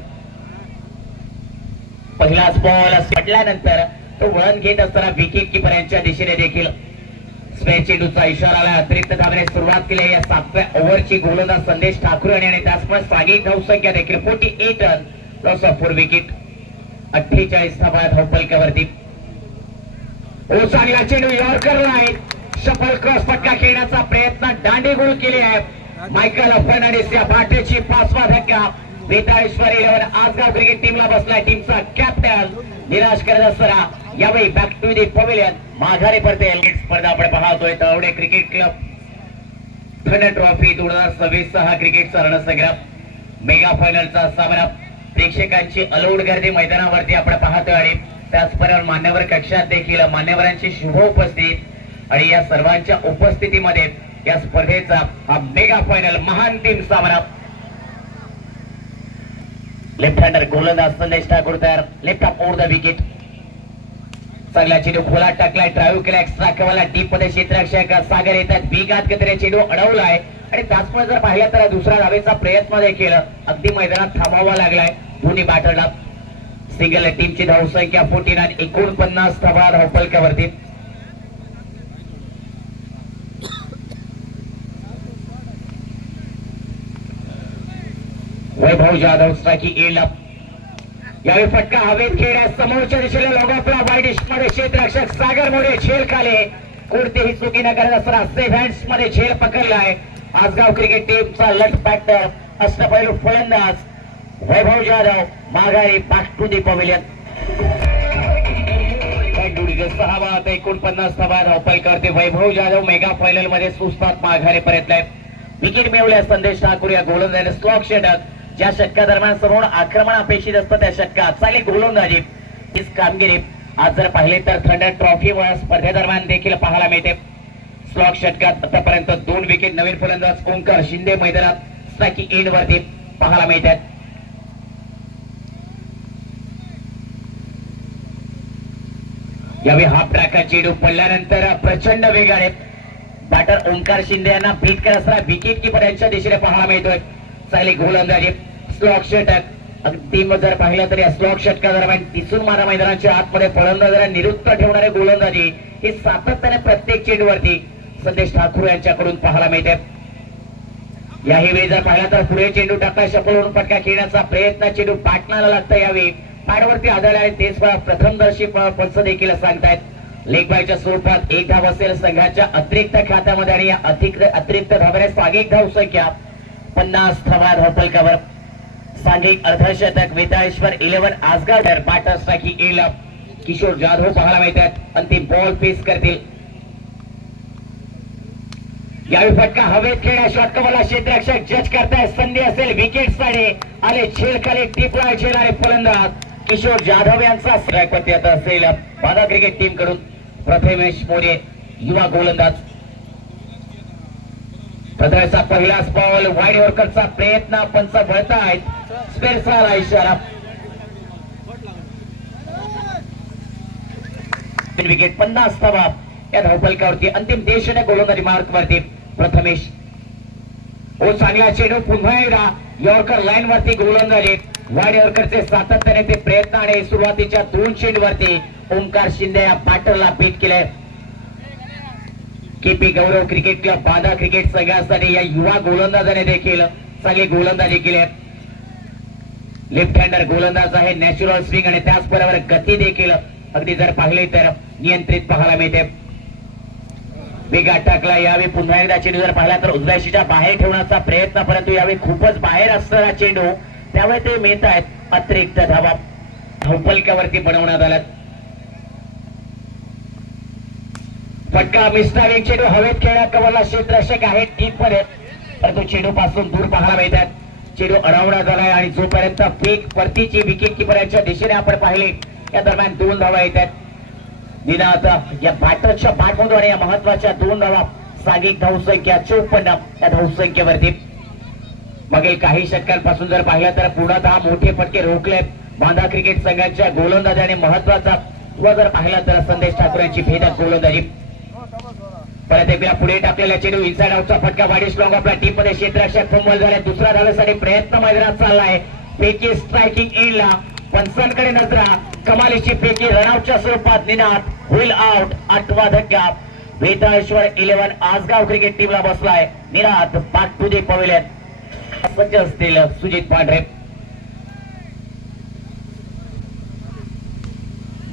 पहिलाच बॉल पडल्यानंतर तो वळण घेत असताना विकेट किपर यांच्या दिशेने देखील स्पेअर चेंडूचा इशारा आला. अतिरिक्त धावण्यास सुरुवात केली या 7व्या ओव्हरची गोलंदाज संदेश ठाकूर आणि त्याचमुळे सागिक धावसंख्या देखील 48 रन, लॉस ऑफ 4 विकेट, 48 धावा धावफलकावरती. चांगला चेंडू यॉर्करला आहे. शफल क्रॉस फटका खेळण्याचा प्रयत्न, दांडी गोल केली आहे मायकल फर्नांडिस. या बाटेची 5वा धक्का. वेताळेश्वर 11 आजगाव क्रिकेट टीमला बसलाय. टीमचा कॅप्टन निराश करत असताना यावेळी बॅक टू दी पवेलियन माघारी परतेल. स्पर्धा आपण पाहतोय तवडे क्रिकेट क्लब थंड ट्रॉफी 2026 हा क्रिकेटचा रणसंग्राम मेगा फायनलचा सामना. प्रेक्षकांची अलोट गर्दी मैदानावरती आपण पाहतोय आणि त्याचबरोबर मान्यवर कक्षात देखील मान्यवरांची शुभ उपस्थित आणि या सर्वांच्या उपस्थितीमध्ये या स्पर्धेचा हा मेगा फायनल महान टीम सामना. लेफ्ट हँडर गोलंदाज संदेश ठाकूर तयार. Left of over the wicket. चांगला चेंडू खोला टाकलाय, ड्राईव्ह केला, एक्स्ट्रा कवला डीप मध्ये क्षेत्ररक्षक सागर येतात. बिगात गतीने चेंडू अडवलाय आणि त्याचमुळे जर पाहिलं तर दुसरा धावेचा प्रयत्न देखील अगदी मैदानात थांबावा लागलाय दोन्ही बॅटरला. सिंगल टीमची धावसंख्या 14 आणि 49 धावा धावफलकावरती. वैभव जाधव स्ट्रायकिंग एंडला. यावेळी फटका हवेत खेळण्यास समोरच्या दिशेला लोगोपला वाईट मध्ये क्षेत्ररक्षक सागर मोरे झेल खाली. कोणतीही चुकी न करत असताना सेफ हँड्स मध्ये झेल पकडलाय आजगाव क्रिकेट टीमचा लट बॅटर अष्टपैलू फलंदाज वैभव जाधव माघारी बॅक टू दी पवेलियन. 49 धावा धावफलकावरती. वैभव जाधव मेगा फायनल मध्ये सुस्तात माघारी परतलाय. विकेट मिळवल्या संदेश ठाकूर या गोलंदाजाने. स्लॉक षटक ज्या षटकादरम्यान समोर आक्रमण अपेक्षित असतं त्या षटकात चांगली गोलंदाजी ही कामगिरी आज जर पाहिले तर थंडर ट्रॉफी स्पर्धेदरम्यान देखील पाहायला मिळते. स्लॉक षटकात आतापर्यंत 2 विकेट नवीन फलंदाज ओंकार शिंदे मैदानात स्ट्रायकिंग एंड वरती पाहायला मिळतात. यावेळी हाफ ट्रॅकचा चेंडू पडल्यानंतर प्रचंड वेगाने बॅटर ओंकार शिंदे यांना बीट करत असताना विकेट किपर यांच्या दिशेने पाहायला मिळतोय. चांगली गोलंदाजी. स्लॉक षटक अगदी जर पाहिलं तर या स्लॉक षटका दरम्यान दिसून मारा मैदानाच्या आतमध्ये फलंदाजाला निरुत्त ठेवणारी गोलंदाजी ही सातत्याने प्रत्येक चेंडूवरती संदेश ठाकूर यांच्याकडून पाहायला मिळते. याही वेळी जर पाहिला तर पुढे चेंडू टाकता सफल होऊन फटका खेळण्याचा प्रयत्न, चेंडू पाटणाला लागतं. यावेळी पॅडवरती आढळले आहे तेच प्रथमदर्शी पंच देखील सांगतायत. लेग बायच्या स्वरूपात 1 धाव असेल संघाच्या अतिरिक्त खात्यामध्ये आणि या अतिरिक्त धावाने सागिक धावसंख्या 50 धावा धावफलकावर. सागिक अर्धशतक Vetaleshwar 11 Ajgaon batter striking end Kishor Jadhav पाहायला मिळतात. अंतिम बॉल पेस करतील. यावेळी फटका हवेत खेळण्या शॉटकवरला क्षेत्ररक्षक जज करताय. संधी असेल विकेट साठी आले झेल खाली टिपला झेल आणि फलंदाज किशोर जाधव यांचा स्ट्रायकवरती आता असेल बाधा क्रिकेट टीम कडून प्रथमेश मोरे युवा गोलंदाज. प्रथमेशचा पहिलाच बॉल वाईड यॉर्करचा प्रयत्न पंच वळतायत. स्पेअरचा इशारा. विकेट 50 धावा या धावफलकावरती. अंतिम देशाने गोलंदाजी मार्कवरती प्रथमेश. चांगला चेंडू पुन्हा एकदा यॉर्कर लाईन वरती गोलंदाजी. वाईड यॉर्करचे सातत्याने ते प्रयत्न आणि सुरुवातीच्या 2 चेंडूवरती ओंकार शिंदे या बॅटरला बीट केले. केपी गौरव क्रिकेट क्लब बांधा क्रिकेट संघासाठी या युवा गोलंदाजाने देखील चांगली गोलंदाजी केली आहे. लेफ्ट हँडर गोलंदाज आहे, नॅचरल स्विंग आणि त्याचबरोबर गती देखील अगदी जर पाहिले तर नियंत्रित पाहायला मिळते. वेगात टाकला यावेळी पुन्हा एकदा चेंडू जर पाहिला तर उजव्याशीच्या बाहेर ठेवण्याचा प्रयत्न, परंतु यावेळी खूपच बाहेर असणारा चेंडू, त्यामुळे ते मिळत आहेत अतिरिक्त धावा धावफलकावरती बनवण्यात आला. फटका मिस्टर चेंडू हवेत खेळण्यात कमलला क्षेत्ररक्षक आहे टीप मध्ये, परंतु चेंडू पासून दूर पाहायला मिळतात. चेंडू अडवण्यात आलाय आणि जोपर्यंत फेक परतीची विकेट किपर यांच्या दिशेने आपण पाहिले या दरम्यान 2 धावा येतात. दिनात या बॅटरच्या बॅटमधून या महत्वाच्या 2 धावा, सागिक धावसंख्या 54 या धावसंख्येवरती. मागील काही षटकांपासून जर पाहिलं तर पूर्णतः मोठे फटके रोखले बांधा क्रिकेट संघाच्या गोलंदाजाने. महत्वाचा व जर पाहिला तर संदेश ठाकूर यांची भेदक गोलंदाजी. परत एकदा पुढे टाकलेला चेंडू इनसाइड आउटचा फटका वाडी स्ट्रॉंग आपल्या टीम मध्ये क्षेत्ररक्षक फंबल झाले. दुसरा धावेसाठी प्रयत्न मैदानात चाललाय. पैकी स्ट्रायकिंग एंडला पंचांकडे नजरा, कमालीची पैकी रनआउटच्या स्वरूपात निनाद होईल आउट. 8वा धक्का वेताळेश्वर 11 आसगाव क्रिकेट टीमला बसलाय. Ninad back to the pavilion. सज्ज असतील सुजित पांढरे.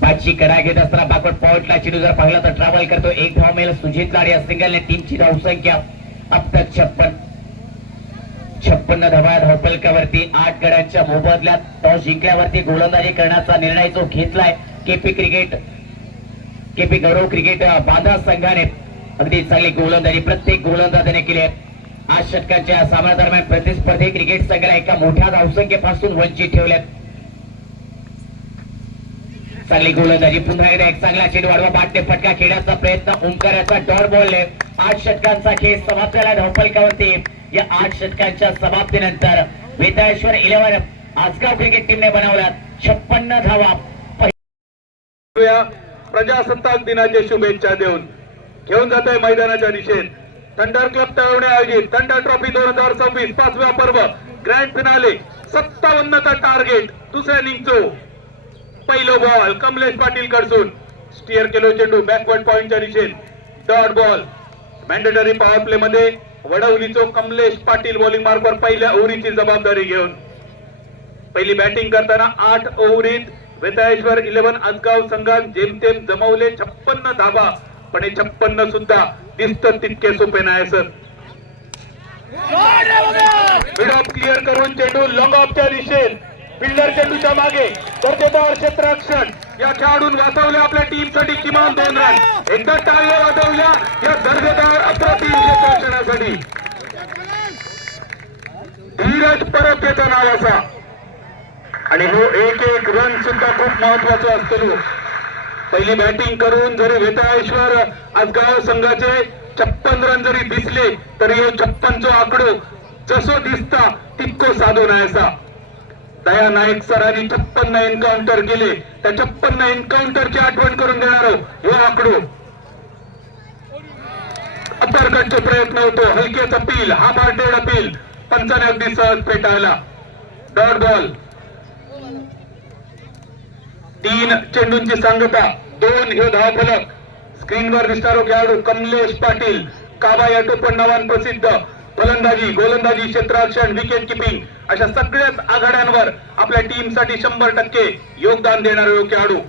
बॅटची करा घेत असताना बॅकवर्ड पॉइंटला चेंडू जर पाहिला तर ट्रॅव्हल करतो. 1 धाव मिळेल सुजित लाड या सिंगलने टीमची धावसंख्या अब तक 56 धावा धावफलकावरती. 8 गड्यांच्या मोबदल्यात टॉस जिंकल्यावरती गोलंदाजी करण्याचा निर्णय जो घेतलाय केपी गौरव क्रिकेट बांधा संघाने. अगदी चांगली गोलंदाजी प्रत्येक गोलंदाजाने केली आहे. 8 षटकांच्या सामन्यादरम्यान प्रतिस्पर्धी क्रिकेट संघाला एका मोठ्या धावसंख्येपासून वंचित ठेवल्यात. चांगली गोलंदाजी. पुन्हा एकदा एक चांगला चेंडू वाढवा बाटने फटका खेळण्याचा प्रयत्न. ओंकाराचा डॉट बॉलने 8 षटकांचा खेळ समाप्त झाला धावफलकावरती. या 8 षटकांच्या समाप्तीनंतर वेताळेश्वर 11 आसगाव क्रिकेट टीमने बनवल्या 56 धावा. प्रजासत्ताक दिनाच्या शुभेच्छा देऊन घेऊन जातोय मैदानाच्या दिशेत थंडर क्लब तळवणे आयोजित थंडर ट्रॉफी 2026 5व्या पर्व ग्रँड फिनाले. 57चा टार्गेट. दुसऱ्या इनिंगचो पहिलो बॉल कमलेश पाटील कडसून स्टिअर केलो चेंडू बॅकवर्ड पॉइंटच्या दिशेत. Dot ball. Mandatory power play मध्ये वडवलीचो कमलेश पाटील बॉलिंग मार्कवर पहिल्या ओव्हरीची जबाबदारी घेऊन. पहिली बॅटिंग करताना 8 ओव्हरीत वेताळेश्वर 11 आसगाव संघात जेमतेम जमवले 56 धावा, पण हे 56 सुद्धा दिसतं तितके सोपे नाही सर. मिड ऑफ क्लिअर करून चेंडू लॉंग ऑफच्या दिशेत. फिल्डर चेंडूच्या मागे. दर्जेदार क्षेत्ररक्षण. या खेळाडून वाचवल्या आपल्या टीमसाठी किमान 2 रन. एकदा टाळ्या वाजवल्या या दर्जेदार अप्रतिम क्षेत्ररक्षणासाठी. धीरज परत येतो नावाचा आणि हो एक रन सुद्धा खूप महत्वाचा असतो. पहिली बॅटिंग करून जरी वेताळेश्वर आसगाव संघाचे 56 रन जरी दिसले तरी हे 56 आकडो जसो दिसता तितको साधो नाहीसा. दया नाईक सरांनी 56 एन्काउंटर केले. त्या 56 एन्काउंटरची आठवण करून देणार हो आकडो. अपरकटचे प्रयत्न होतो. हलकेच अपील. हा मार्टेड अपील पंचाने अगदी सहज पेटाळला. Dot ball. 3 चेंडूंची सांगता. 2 हे धावफलक. स्क्रीनवर दिसणारो खेळाडू कमलेश पाटील. काबा या टोपणनावान प्रसिद्ध. फलंदाजी गोलंदाजी क्षेत्ररक्षण विकेट किपिंग अशा सगळ्याच आघाड्यांवर आपल्या टीमसाठी 100% योगदान देणारे खेळाडू.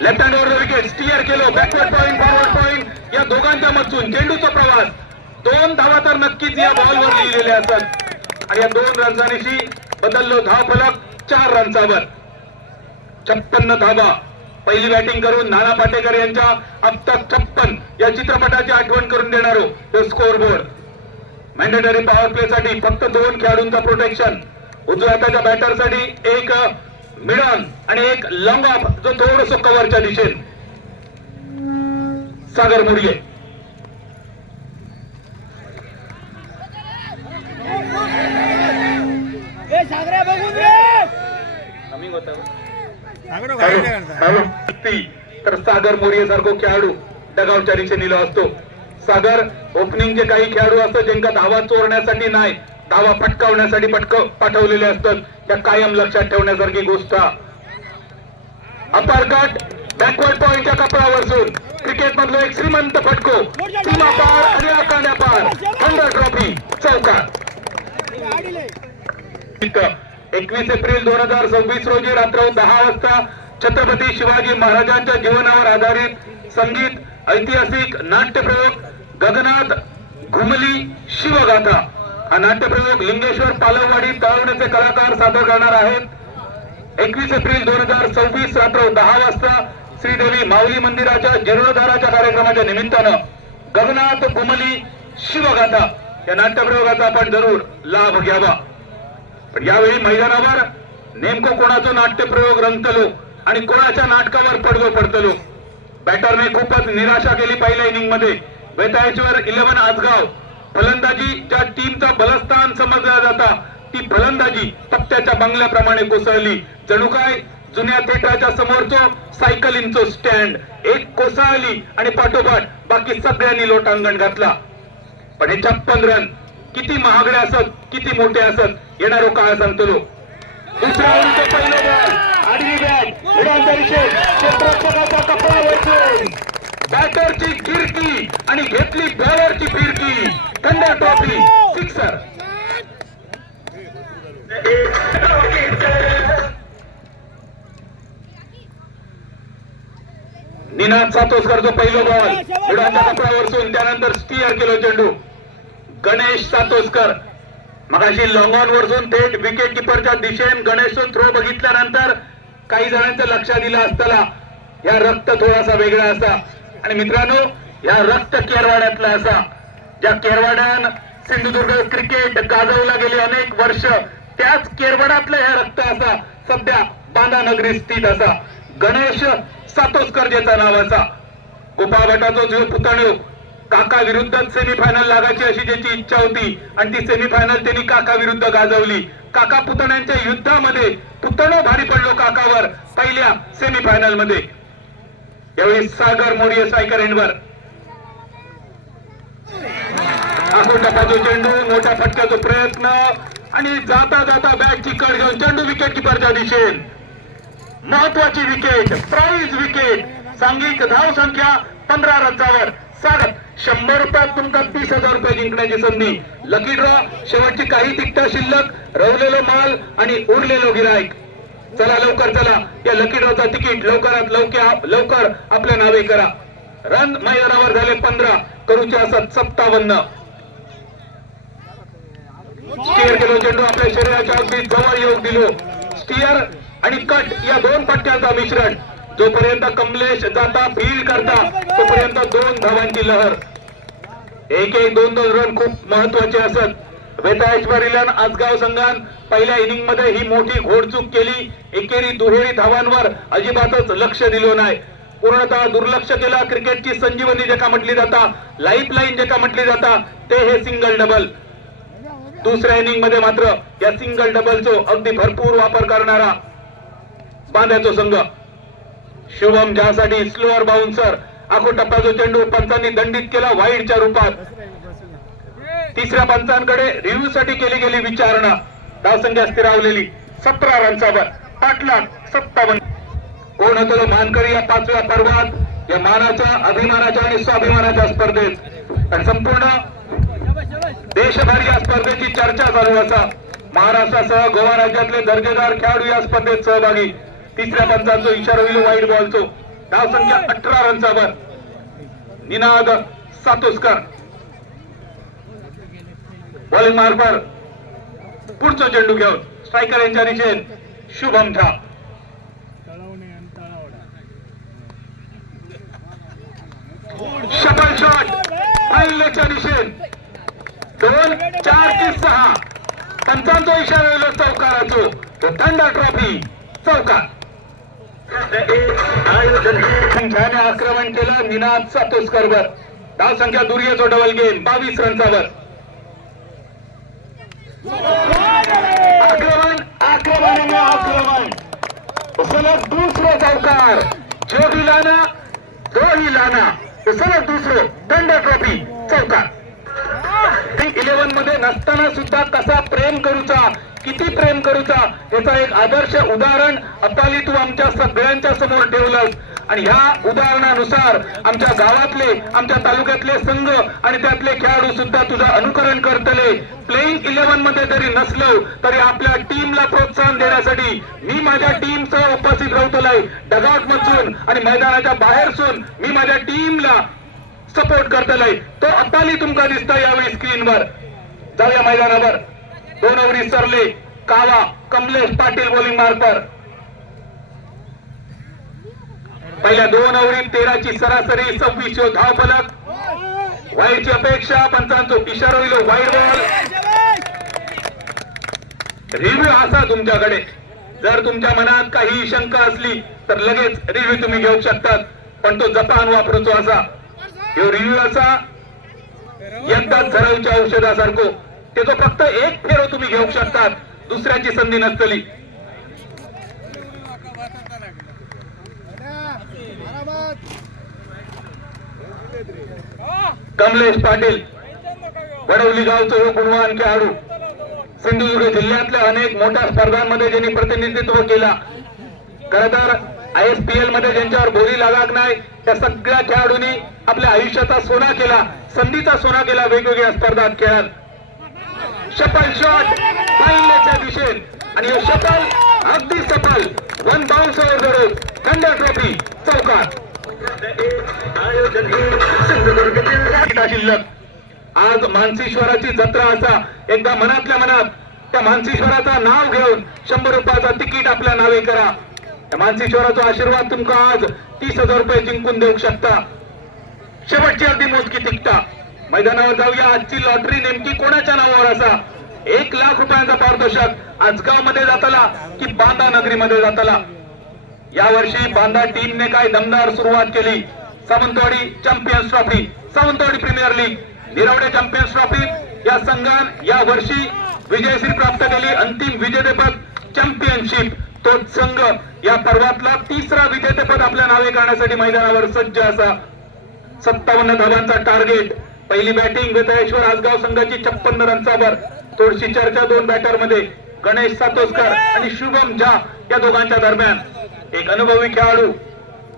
लेफ्ट हँडवर विकेट स्टिअर केलो. बॅकवर्ड पॉइंट फॉरवर्ड पॉइंट या दोघांच्या मधून चेंडूचा प्रवास. 2 धावा तर नक्कीच या बॉलवर लिहिलेल्या असतात आणि या 2 रन्सांशी बदललो धावफलक 4 रन्सावर. 56 धावा. पहिली बॅटिंग करून नाना पाटेकर यांच्या अब तक 56 या चित्रपटाची आठवण करून देणारो score board. Mandatory power play साठी फक्त 2 खेळाडूंचा प्रोटेक्शन. उजव्या हाताच्या बॅटरसाठी 1 मिड ऑन आणि 1 लॉंग ऑफ जो थोडस कव्हरच्या दिशेत. सागर मुडगे. तर सागर मोरिये सारखो खेळाडू डगावच्या दिशेने असतो. सागर ओपनिंगचे काही खेळाडू असतात ज्यांना धावा चोरण्यासाठी नाही धावा पटकावण्यासाठी पाठवलेले असतात. त्या कायम लक्षात ठेवण्यासारखी गोष्ट. अपरकट बॅकवर्ड पॉइंटच्या कपडावरसून क्रिकेट मधलो एक श्रीमंत फटको सीमा पार आणि आखाड्या पार थंडर ट्रॉफी चौकार. 21 एप्रिल 2026 रोजी रात्र 10 वाजता छत्रपती शिवाजी महाराजांच्या जीवनावर आधारित संगीत ऐतिहासिक नाट्यप्रयोग गगनात घुमली शिवगाथा हा नाट्यप्रयोग लिंगेश्वर पालववाडी तळवण्याचे कलाकार सादर करणार आहेत. 21 एप्रिल 2026 रात्र 10 वाजता श्रीदेवी माऊली मंदिराच्या जीर्णोद्धाराच्या कार्यक्रमाच्या निमित्तानं गगनात घुमली शिवगाथा या नाट्यप्रयोगाचा आपण जरूर लाभ घ्यावा. पण यावेळी मैदानावर नेमकं कोणाचं नाट्यप्रयोग रंगतलो आणि कोणाच्या नाटकावर पडगो पडतलो. बॅटरने खूपच निराशा केली पहिल्या इनिंग मध्ये. बेताळेश्वर 11 आजगाव फलंदाजी ज्या टीमचा बलस्थान समजला जाता ती फलंदाजी पत्त्याच्या बंगल्याप्रमाणे कोसळली. जणू काय जुन्या थिएटरच्या समोरचो सायकलिंगचो स्टँड एक कोसळली आणि पाठोपाठ बाकी सगळ्यांनी लोटांगण घातला. पण हे 56 रन किती महागडे असत किती मोठे असत येणारो काळ सांगतो. दुसऱ्या ओव्हरचे पहिलं बॉल आडवी बॅट उडांतरीचे क्षेत्ररक्षकाचा कपडा वेचून बॅटरची गिरकी आणि घेतली बॉलरची फिरकी थंडर ट्रॉफी सिक्सर. निनाद सातोसकरचा पहिला बॉल उडाच्या कपड्यावर सोडून त्यानंतर स्टिअर केलो चेंडू. गणेश सातोसकर मगाशी लॉंग ऑन वरसून थेट विकेट किपरच्या दिशेने गणेशचा थ्रो बघितल्यानंतर काही जणांचं लक्ष दिलं असताना या रक्त थोडासा वेगळा असा. आणि मित्रांनो या रक्त केरवाड्यातला असा ज्या केरवाड्यान सिंधुदुर्ग क्रिकेट गाजवला गेले अनेक वर्ष त्याच केरवाड्यातला ह्या रक्त असा सध्या बांदा नगरी स्थित असा गणेश सातोसकर ज्याचा नाव असा. गोपाळ भटाचो जो पुतण्यो काका विरुद्ध सेमीफायनल लागायची अशी ज्याची इच्छा होती आणि ती सेमीफायनल त्यांनी काका विरुद्ध गाजवली. काका पुतण्यांच्या युद्धामध्ये पुतणो भारी पडलो काकावर पहिल्या सेमीफायनल मध्ये. यावेळी सागर मोरिया सायकर एंडवर टपाचो चेंडू मोठ्या फटक्याचा प्रयत्न आणि जाता जाता बॅटची कड घेऊन चेंडू विकेट किपरच्या दिशेने. महत्वाची विकेट प्राइज विकेट सांघिक धाव संख्या 15 रन्सावर. स्वागत 100 रुपयात तुमका 30,000 रुपये जिंकण्याची संधी. लकी ड्रॉ शेवटची काही तिकट शिल्लक रवलेलो माल आणि उरलेलो गिराईक. चला लवकर चला या लकी ड्रॉचा तिकीट लवकरात लवकर आपल्या नावे करा. रन मैदानावर झाले 15 करूचे असत 57. स्टिअर केलो चेंडू आपल्या शरीराच्या अगदी जवळ येऊन दिलो. स्टिअर आणि कट या दोन फटक्याचा मिश्रण. जोपर्यंत कमलेश जाता फील्ड करता तोपर्यंत 2 धावांची लहर. 1-1 2-2 रन खूप महत्वाचे असत. बेताळेश्वर इलन आजगाव संघान पहिल्या इनिंग मध्ये ही मोठी घोडचूक केली. एकेरी दुहेरी धावांवर अजिबातच लक्ष दिलो नाही. पूर्णतः दुर्लक्ष केला. क्रिकेटची संजीवनी जेका म्हटली जाता लाईफ लाईन जेका म्हटली जाता ते हे सिंगल डबल. दुसऱ्या इनिंग मध्ये मात्र या सिंगल डबलचो अगदी भरपूर वापर करणारा बांद्याचो संघ. शुभम ज्यासाठी स्लोअर बाउन्सर आखो टप्प्याचा चेंडू पंचांनी दंडित केला वाईडच्या रूपात. तिसऱ्या पंचांकडे रिव्ह्यू साठी केली गेली विचारणा. धावसंख्या स्थिरावलेली 17 रन्सावर. पाटलाग 57. कोण होतो मानकरी या 5व्या पर्वात या मानाच्या अभिमानाच्या आणि स्वाभिमानाच्या स्पर्धेत आणि संपूर्ण देशभर या स्पर्धेची चर्चा चालू असा. महाराष्ट्रासह गोवा राज्यातले दर्जेदार खेळाडू या स्पर्धेत सहभागी. तिसऱ्या पंचांचा इशारा होईल वाईड बॉलचो. धावसंख्या 18 रन्सावर. निनाद सातोसकर बॉलिंग मार्फत पुढचा चेंडू घेऊन स्ट्रायकर यांच्या दिशेने शुभम झा. शटल शॉट पहिल्याच्या दिशेने 2 4 की 6 पंचांचा इशारा होईल चौकाराचो. तो थंडर ट्रॉफी चौकार. संघाने आक्रमण केलं निनाद सातोसकरवर. धाव संख्या दुर्येचो डबल गेम 22 रन्सावर. आक्रमण सलग दुसरो चौकार. जो भी लाना तो ही लाना. सलग दुसरो थंडर ट्रॉफी चौकार. 11 मध्ये नसताना सुद्धा कसा प्रेम करूचा किती प्रेम करूचा याचा एक आदर्श उदाहरण अपाली तू आमच्या सगळ्यांच्या समोर ठेवलंस. आणि ह्या उदाहरणानुसार आमच्या गावातले आमच्या तालुक्यातले संघ आणि त्यातले खेळाडू सुद्धा तुझं अनुकरण करतले. प्लेइंग 11 मध्ये जरी नसलो तरी आपल्या टीमला प्रोत्साहन देण्यासाठी मी माझ्या टीमसह उपस्थित राहतोय. डगआउट मधून आणि मैदानाच्या बाहेरसून मी माझ्या टीमला सपोर्ट करतोय. तो अताली तुमका दिसता यावेळी स्क्रीनवर. जाऊया मैदानावर. 2 ओव्हरी सरले. कावा कमलेश पाटील बॉलिंग मार्कर. पहिल्या 2 ओव्हरीत 13ची सरासरी 26 धाव फलक. वाईडची अपेक्षा. पंचांचा इशारा होईल वाईड बॉल. रिव्ह्यू असा तुमच्याकडे. जर तुमच्या मनात काही शंका असली तर लगेच रिव्ह्यू तुम्ही घेऊ शकतात, पण तो जपान वापरतो असा ह्यो रिव्ह्यू असा एकदाच झरवच्या औषधासारखो. त्याचा फक्त एक फेरो तुम्ही घेऊ शकतात, दुसऱ्याची संधी नसतली. कमलेश पाटील वडवली गावचं हे गुणवान खेळाडू. सिंधुदुर्ग जिल्ह्यातल्या अनेक मोठ्या स्पर्धांमध्ये ज्यांनी प्रतिनिधित्व केला. खर तर ISPL मध्ये ज्यांच्यावर बोली लागाक नाही त्या सगळ्या खेळाडूंनी आपल्या आयुष्याचा सोना केला, संधीचा सोना केला वेगवेगळ्या स्पर्धात खेळात. शपल शॉट पाहिल्याच्या दिशेत आणि हे शपल अगदी सफल. 1 बाउन्स ओव्हर द रोड. खंडर ट्रॉफी चौकार. शिल्लक. आज मानसीश्वराची जत्रा असा एकदा मनातल्या मनात त्या मानसीश्वराचं नाव घेऊन 100 रुपयाचा तिकीट आपल्या नावे करा. त्या मानसीश्वराचा आशीर्वाद तुमका आज 30,000 रुपये जिंकून देऊ शकता. शेवटची अगदी मोजकी तिकटा. मैदानावर जाऊया. आजची लॉटरी नेमकी कोणाच्या नावावर असा. 1 लाख रुपयांचा पारितोषिक आजगाव मध्ये जाताला की बांदा नगरीमध्ये जाताला. यावर्षी बांदा टीमने काय दमदार सुरुवात केली. Sawantwadi champions trophy, Sawantwadi premier league, Nirawade champions trophy या संघान या वर्षी विजयश्री प्राप्त केली. अंतिम विजेतेपद चॅम्पियनशिप. तो संघ या पर्वातला 3रा विजेतेपद आपल्या नावे करण्यासाठी मैदानावर सज्ज असा. 57 धावांचा टार्गेट. पहिली बॅटिंग वेताळेश्वर आसगाव संघाची 56 रन्सावर. थोडीशी चर्चा 2 बॅटर मध्ये गणेश सातोसकर आणि शुभम झा या दोघांच्या दरम्यान. एक अनुभवी खेळाडू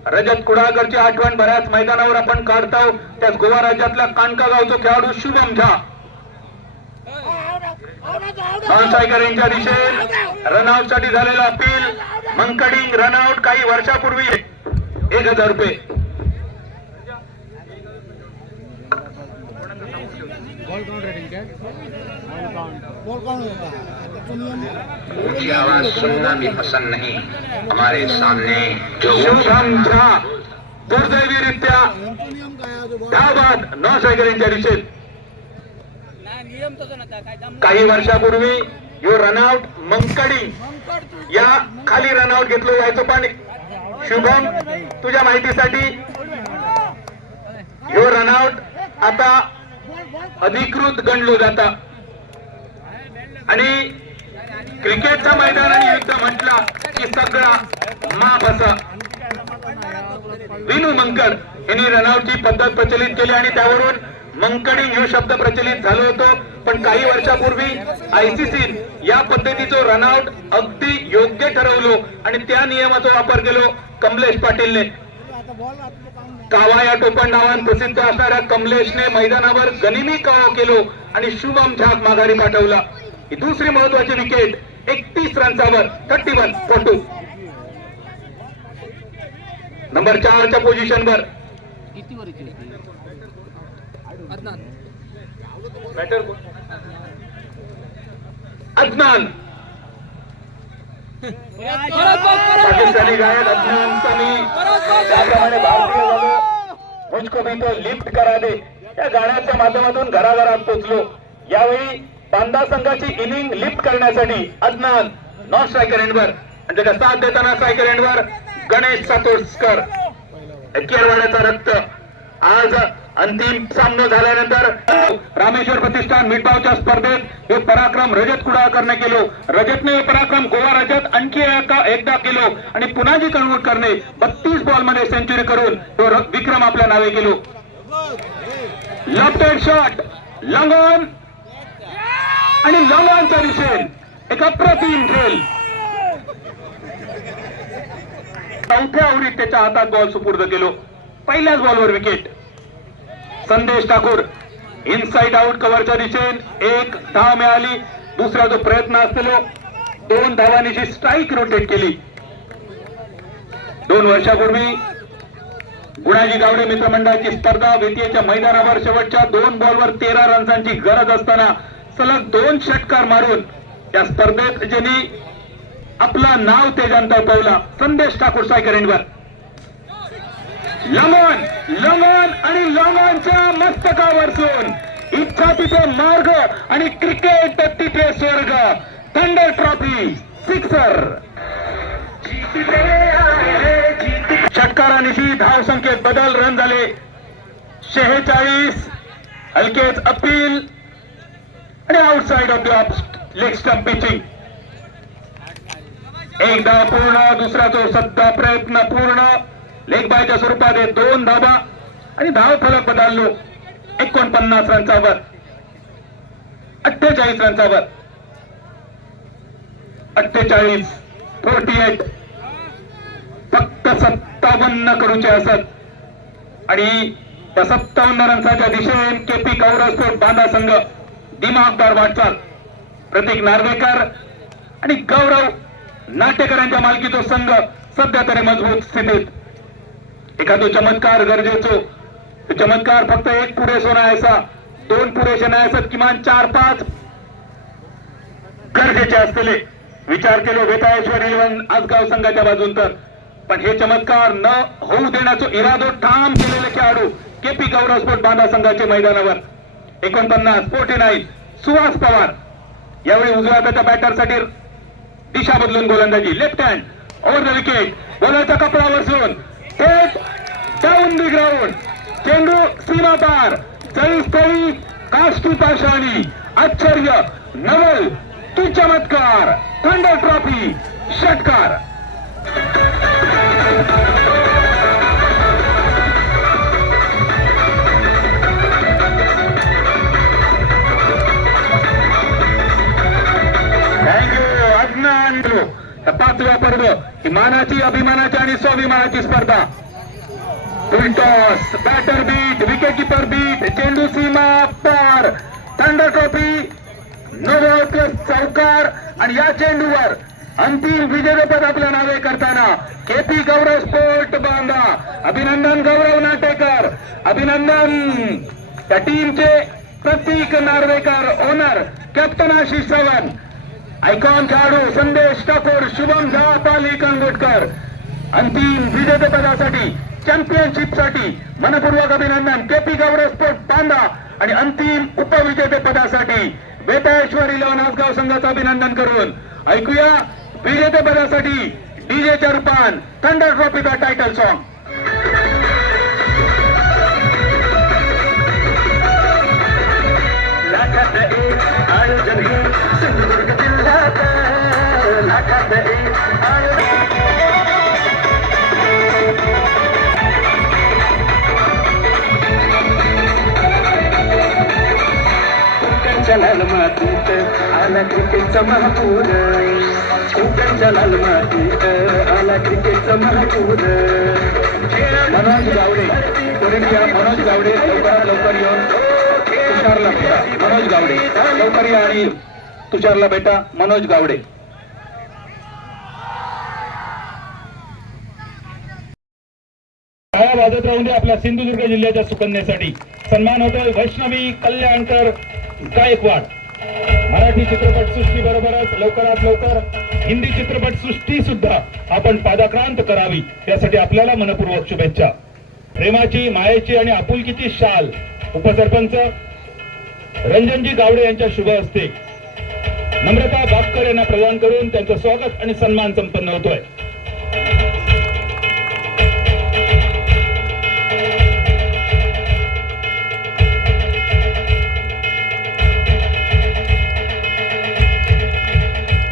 रजत कुडाळकरची आठवण बऱ्याच मैदानावर आपण काढतो. त्याच गोवा राज्यातला कानका गावचा खेळाडू शुभम झा. नॉनस्ट्रायकर यांच्या दिशेत रनआउट साठी झालेला अपील. मंकडींग रनआउट काही वर्षापूर्वी 1,000 रुपये. ऊंची आवाज सुनना भी पसंद नहीं. हमारे सामने जो शुभम झा दुर्दैवीरित्या धावबाद नॉनस्ट्रायकर यांच्या दिशेत. काही वर्षापूर्वी यो रनआउट मंकडींग या खाली रनआउट घेतलं जायचं, पण शुभम तुझ्या माहितीसाठी यो रनआउट आता अधिकृत गणलो जाता. आणि क्रिकेटचं मैदान आणि युद्ध म्हटला की सगळा माप असा. विनू मंकड यांनी रनआउटची पद्धत प्रचलित केली आणि त्यावरून मंकडींग हा शब्द प्रचलित झालो होतो. पण काही वर्षापूर्वी ICC या पद्धतीचं रनआउट अगदी योग्य ठरवलो आणि त्या नियमाचा वापर केलो कमलेश पाटीलने. कावा या टोपण नावान प्रसिद्ध असणाऱ्या कमलेशने मैदानावर गनिमी कावा केलो आणि शुभम झाक माघारी पाठवला. ही दुसरी महत्वाची विकेट. 31 रन्सावर 31-42. नंबर 4च्या पोझिशनवर बॅटर अदनान. पाकिस्तानी गायक अदनान समी त्याप्रमाणे भारतीय झालो. मुझको भी तो लिफ्ट करा दे या गाण्याच्या माध्यमातून घराघरात पोहोचलो. यावेळी बांदा संघाची इनिंग लिफ्ट करण्यासाठी अदनान नॉन स्ट्रायकर एंडवर आणि त्याचा साथ देताना स्ट्रायकर एंडवर गणेश सातोसकर. केरवाड्याचा रक्त. आज अंतिम सामना झाल्यानंतर रामेश्वर प्रतिष्ठान मिठबावच्या स्पर्धेत हे पराक्रम रजत कुडाळकरने केलो. रजतने हे पराक्रम गोवा राज्यात आणखी एकदा केलो आणि पुन्हा जी कन्वर्ट करणे 32 बॉल मध्ये सेंचुरी करून तो विक्रम आपल्या नावे केलो. Left hand shot long on आणि लॉंग ऑनच्या दिशेने एक अप्रतिम खेळ. चौथ्या ओव्हरीत त्याच्या हातात बॉल सुपूर्द केलो. पहिल्याच बॉलवर विकेट. संदेश ठाकूर इनसाइड आउट कव्हरच्या दिशेने 1 धाव मिळाली. दुसरा जो प्रयत्न असलेलो 2 धावांची स्ट्राईक रोटेट केली. 2 वर्षापूर्वी गुणाजी गावडे मित्रमंडळाची स्पर्धा वेतीच्या मैदानावर शेवटच्या 2 बॉलवर 13 रन्सांची गरज असताना सलग 2 षटकार मारून या स्पर्धेत ज्यांनी आपलं नाव तेजांत पावला संदेश ठाकूर सायकरेंवर. लंगन लंगन आणि लंगनच्या मस्तकावरसून इच्छा तिथे मार्ग आणि क्रिकेट तिथे स्वर्ग. Thunder trophy sixer. षटकारानिशी धाव संख्येत बदल. रन झाले 46. हलकेच अपील आणि outside of the of leg stump pitching. 1 धाव पूर्ण. दुसरा तो सध्या प्रयत्न पूर्ण. लेग बायच्या स्वरूपात 2 धावा आणि धाव फलक बदललो 49 रनचावर 48 रनचावर 48 फक्त 57 करूचे असत आणि त्या 57 रन्साच्या दिशेने केपी कौरव बांधा संघ दिमागदार वाटचाल. प्रतीक नार्वेकर आणि गौरव नाटेकरांच्या मालकीचा संघ सध्या तरी मजबूत स्थितीत. एखादो चमत्कार गरजेचो. तो चमत्कार फक्त 1 पुरेसो नाही असा, 2 पुरेसे नाही असत, किमान 4-5 गरजेचे असलेले. विचार केलो वेताळेश्वर 11 आसगाव संघाच्या बाजून तर, पण हे चमत्कार न होऊ देण्याचा इरादो ठाम केलेले खेळाडू केपी गौरव स्पोर्ट बांधा संघाच्या मैदानावर. 49 सुहास पवार यावेळी उजव्या हाताच्या बॅटरसाठी दिशा बदलून गोलंदाजी. Left hand over the wicket. बॉलरचा कपडा वरसून थेट डाऊन दी ग्राउंड. चेंडू सीमा पार. जळीस्थळी काष्टी पाषाणी. आश्चर्य नवल तू चमत्कार. थंडर ट्रॉफी षटकार. थँक्यू अज्ञान. 5वा पर्व ही मानाची, अभिमानाची आणि स्वाभिमानाची स्पर्धा. Toss, batter beat, wicket keeper beat, चेंडू सीमा पार. थंडर ट्रॉफी चौकार आणि या चेंडूवर अंतिम विजेतेपद आपल्या नावे करताना केपी गौरव स्पोर्ट बांधा. अभिनंदन गौरव नाटेकर. अभिनंदन त्या टीमचे Pratik Narvekar, owner captain Ashish Chavan, icon खेळाडू संदेश ठाकूर, शुभम झा, पाली कांगोटकर. अंतिम विजेतेपदासाठी, चॅम्पियनशिप साठी मनपूर्वक अभिनंदन केपी गौरव स्पोर्ट बांधा. आणि अंतिम उपविजेतेपदासाठी वेताळेश्वर 11 आसगाव संघाचं अभिनंदन करून ऐकूया विजेतेपदासाठी डीजेच्या रूपान थंडर ट्रॉफीचा टायटल सॉन्ग. आयोजन हे सिंधुदुर्ग जिल्ह्यात लाखात लाल मातीत आला क्रिकेटचा महापूर. कोकणच्या लाल मातीत आला क्रिकेटचा महापूर. मनोज गावडे मनोज गावडे लवकर येऊन तुषारला भेटा. मनोज गावडे लवकर या आणि तुषारला भेटा. मनोज गावडे. टाळ्या वाजत राहून दे आपल्या सिंधुदुर्ग जिल्ह्याच्या सुकन्यासाठी. सन्मान होतोय वैष्णवी कल्याणकर गायकवाड. मराठी चित्रपट सृष्टी बरोबरच लवकरात लवकर हिंदी चित्रपट सृष्टी सुद्धा आपण पादाक्रांत करावी यासाठी आपल्याला मनपूर्वक शुभेच्छा. प्रेमाची, मायेची आणि आपुलकीची शाल उपसरपंच रंजनजी गावडे यांच्या शुभ हस्ते नम्रता बापकर यांना प्रदान करून त्यांचं स्वागत आणि सन्मान संपन्न होतोय.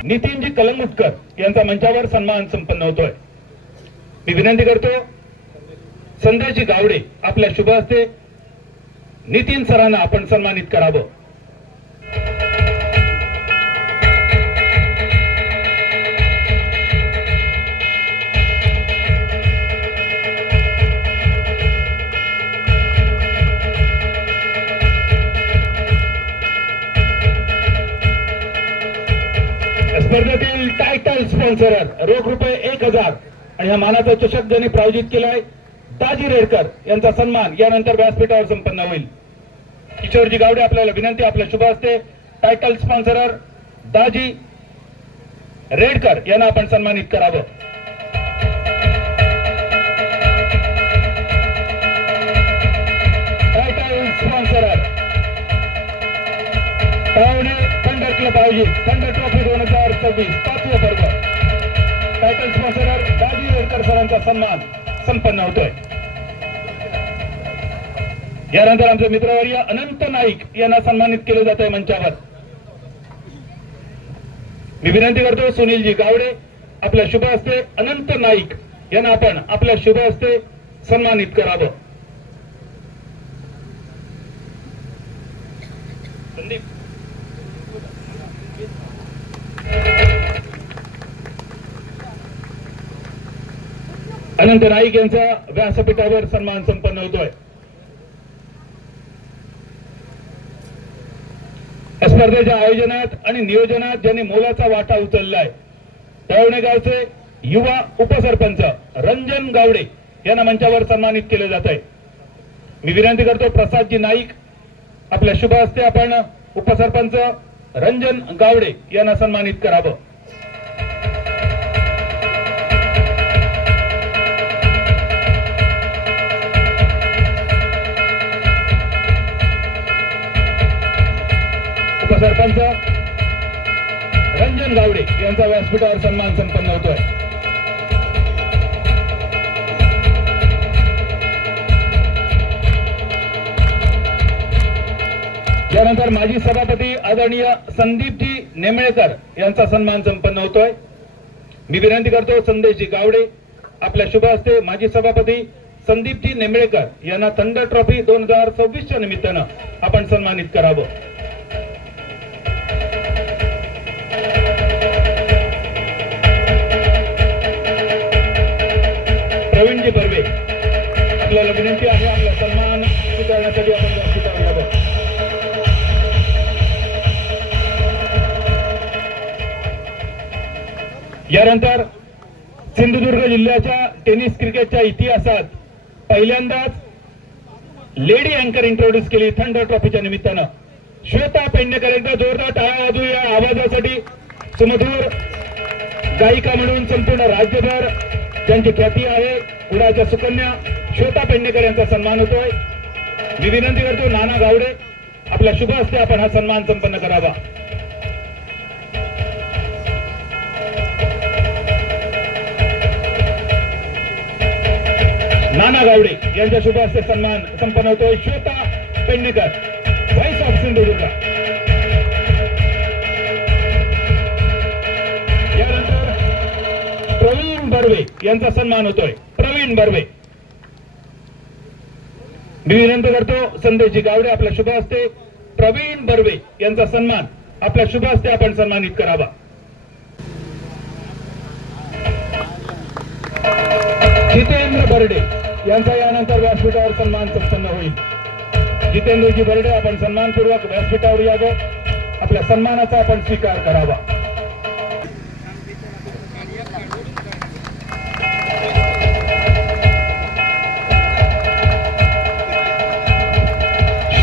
नितीनजी कलंगुटकर यांचा मंचावर सन्मान संपन्न होतोय. मी विनंती करतो संदेशजी गावडे आपल्या शुभ हस्ते नितीन सरांना आपण सन्मानित करावं. स्पर्धेतील टायटल स्पॉन्सर रोख रुपये 1000 आणि ह्या मानाचा चषक ज्यांनी प्रायोजित केलाय दाजी रेडकर यांचा सन्मान यानंतर व्यासपीठावर संपन्न होईल. किशोरजी गावडे आपल्याला विनंती, आपल्या शुभ हस्ते टायटल स्पॉन्सर दाजी रेडकर यांना आपण सन्मानित करावं. टायटल स्पॉन्सर पाहुणे थंडर क्लब आयोजित थंडर ट्रॉफी 2026 पाचवा वर्ग टायटल स्पॉन्सर दाजी रेडकर सरांचा सन्मान संपन्न होतोय. यानंतर आमचे मित्रवर्य अनंत नाईक यांना सन्मानित केले जात आहे मंचावर. मी विनंती करतो सुनीलजी गावडे आपल्या शुभ हस्ते अनंत नाईक यांना आपण आपल्या शुभ हस्ते सन्मानित करावं. संदीप अनंत नाईक यांचा व्यासपीठावर सन्मान संपन्न होतोय. स्पर्धेच्या आयोजनात आणि नियोजनात ज्यांनी मोलाचा वाटा उचललाय तळवणे गावचे युवा उपसरपंच रंजन गावडे यांना मंचावर सन्मानित केले जात आहे. मी विनंती करतो प्रसादजी नाईक आपल्या शुभ हस्ते आपण उपसरपंच रंजन गावडे यांना सन्मानित करावं. उपसरपंच रंजन गावडे यांचा व्यासपीठावर सन्मान संपन्न होतोय. यानंतर माजी सभापती आदरणीय संदीपजी नेमळेकर यांचा सन्मान संपन्न होतोय. मी विनंती करतो संदेशजी गावडे आपल्या शुभ हस्ते माजी सभापती संदीपजी नेमळेकर यांना थंडर ट्रॉफी 2026च्या निमित्तानं आपण सन्मानित करावं. प्रवीणजी बर्वे आपल्याला विनंती आहे आपला सन्मान स्वीकारण्यासाठी आपण व्यासपीठावर यावं. यानंतर सिंधुदुर्ग जिल्ह्याच्या टेनिस क्रिकेटच्या इतिहासात पहिल्यांदाच लेडी अँकर इंट्रोड्यूस केली थंडर ट्रॉफीच्या निमित्तानं. श्वेता पेडणेकर एकदा जोरदार टाळ्या वाजवू या आवाजासाठी. सुमधूर गायिका म्हणून संपूर्ण राज्यभर ज्यांची ख्याती आहे कुडाच्या सुकन्या श्वेता पेडणेकर यांचा सन्मान होतोय. मी विनंती करतो नाना गावडे आपल्या शुभ हस्ते आपण हा सन्मान संपन्न करावा. नाना गावडे यांच्या शुभ हस्ते सन्मान संपन्न होतोय. Shweta Pednekar voice of Sindhudurg. यानंतर प्रवीण बर्वे यांचा सन्मान होतोय. प्रवीण बर्वे मी विनंती करतो संदेशजी गावडे आपल्या शुभ हस्ते प्रवीण बर्वे यांचा सन्मान आपल्या शुभ हस्ते आपण सन्मानित करावा. जितेंद्र बर्डे यांचा यानंतर व्यासपीठावर सन्मान संपन्न होईल. जितेंद्रजी बर्डे आपण सन्मानपूर्वक व्यासपीठावर यावं. आपल्या सन्मानाचा आपण स्वीकार करावा.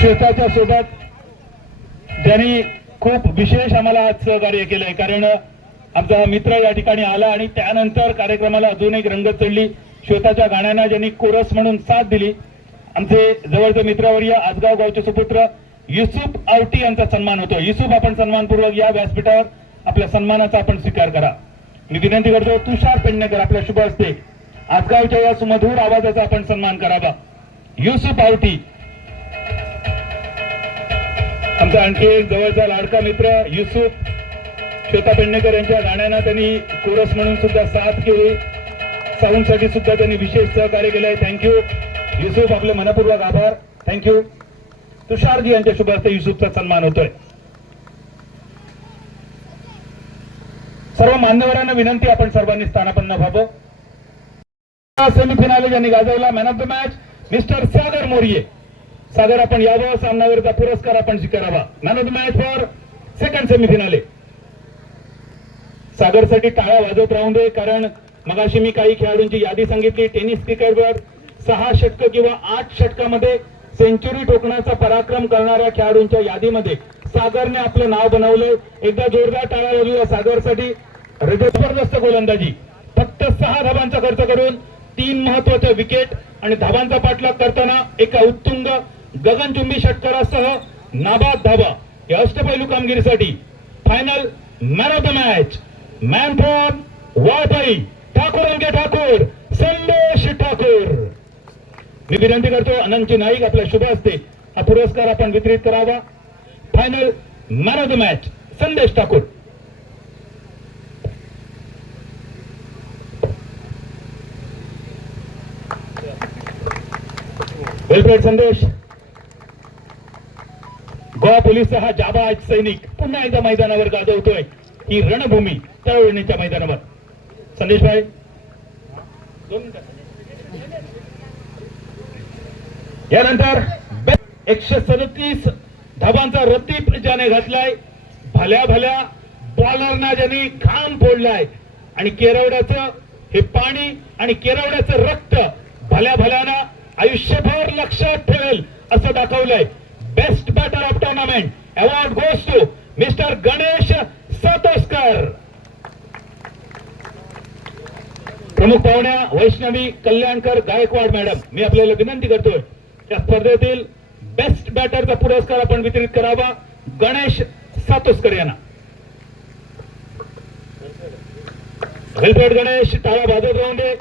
श्वेताच्या सोबत ज्यांनी खूप विशेष आम्हाला आज सहकार्य केलंय, कारण आमचा मित्र या ठिकाणी आला आणि त्यानंतर कार्यक्रमाला अजून एक रंगत चढली. श्वेताच्या गाण्यांना ज्यांनी कोरस म्हणून साथ दिली आमचे जवळचे मित्रवर्य आजगाव गावचे सुपुत्र युसुफ आवटी यांचा सन्मान होतो. युसुफ आपण सन्मानपूर्वक या व्यासपीठावर आपल्या सन्मानाचा आपण स्वीकार करा. मी विनंती करतो तुषार पेडणेकर आपल्या शुभ हस्ते आजगावच्या या सुमधूर आवाजाचा आपण सन्मान करावा. युसुफ आवटी आमचा आणखी एक जवळचा लाडका मित्र युसुफ श्वेता पेडणेकर यांच्या गाण्यांना त्यांनी कोरस म्हणून सुद्धा साथ केली. साऊंड साठी सुद्धा त्यांनी विशेष सहकार्य केलंय. थँक्यू युसुफ, आपले मनपूर्वक आभार. थँक्यू. तुषारजी यांच्या शुभ हस्ते युसुफचा सन्मान होतोय. सर्व मान्यवरांना विनंती आपण सर्वांनी स्थानापन्न व्हावं. सेमीफिनाले ज्यांनी गाजवला man of the match mister Sagar Morye. Sagar आपण यावं, सामनावीरचा पुरस्कार आपण स्वीकारावा. Man of the match for second semi finale. सागरसाठी टाळ्या वाजत राहून दे, कारण मगाशी मी काही खेळाडूंची यादी सांगितली. टेनिस क्रिकेटवर 6 षटक किंवा 8 षटकामध्ये सेंचुरी ठोकण्याचा पराक्रम करणाऱ्या खेळाडूंच्या यादीमध्ये सागरने आपलं नाव बनवलंय. एकदा जोरदार टाळ्या वाजवूया सागरसाठी. जबरदस्त गोलंदाजी, फक्त 6 धाबांचा खर्च करून 3 महत्वाच्या विकेट आणि धाबांचा पाठलाग करताना एका उत्तुंग गगनचुंबी षटकारासह नाबाद धाबा या अष्टपैलू कामगिरीसाठी final man of the match, man from Valpai, Thakur अंके ठाकूर, संदेश ठाकूर. मी विनंती करतो अनंतजी नाईक आपल्या शुभ हस्ते हा पुरस्कार आपण वितरित करावा. Final man of the match संदेश ठाकूर. वेलप्लेड संदेश. गोवा पोलीसचा हा जाबाज सैनिक पुन्हा एकदा मैदानावर गाजवतोय ही रणभूमी तळवळणीच्या मैदानावर. संदेश भाई, यानंतर 137 धाबांचा रतीप ज्याने घातलाय, भल्या भल्या बॉलरना ज्याने घाम फोडलाय आणि केरवड्याचं हे पाणी आणि केरवड्याचं रक्त भल्या भल्यानं आयुष्यभर लक्षात ठेवेल असं दाखवलंय. Best batter of tournament award goes to mister Ganesh Satoskar. प्रमुख पाहुण्या वैष्णवी कल्याणकर गायकवाड मॅडम, मी आपल्याला विनंती करतोय या स्पर्धेतील बेस्ट बॅटरचा पुरस्कार आपण वितरित करावा गणेश सातोस्कर यांना. वेलपेड गणेश, टाळ्या वाजत राहून दे.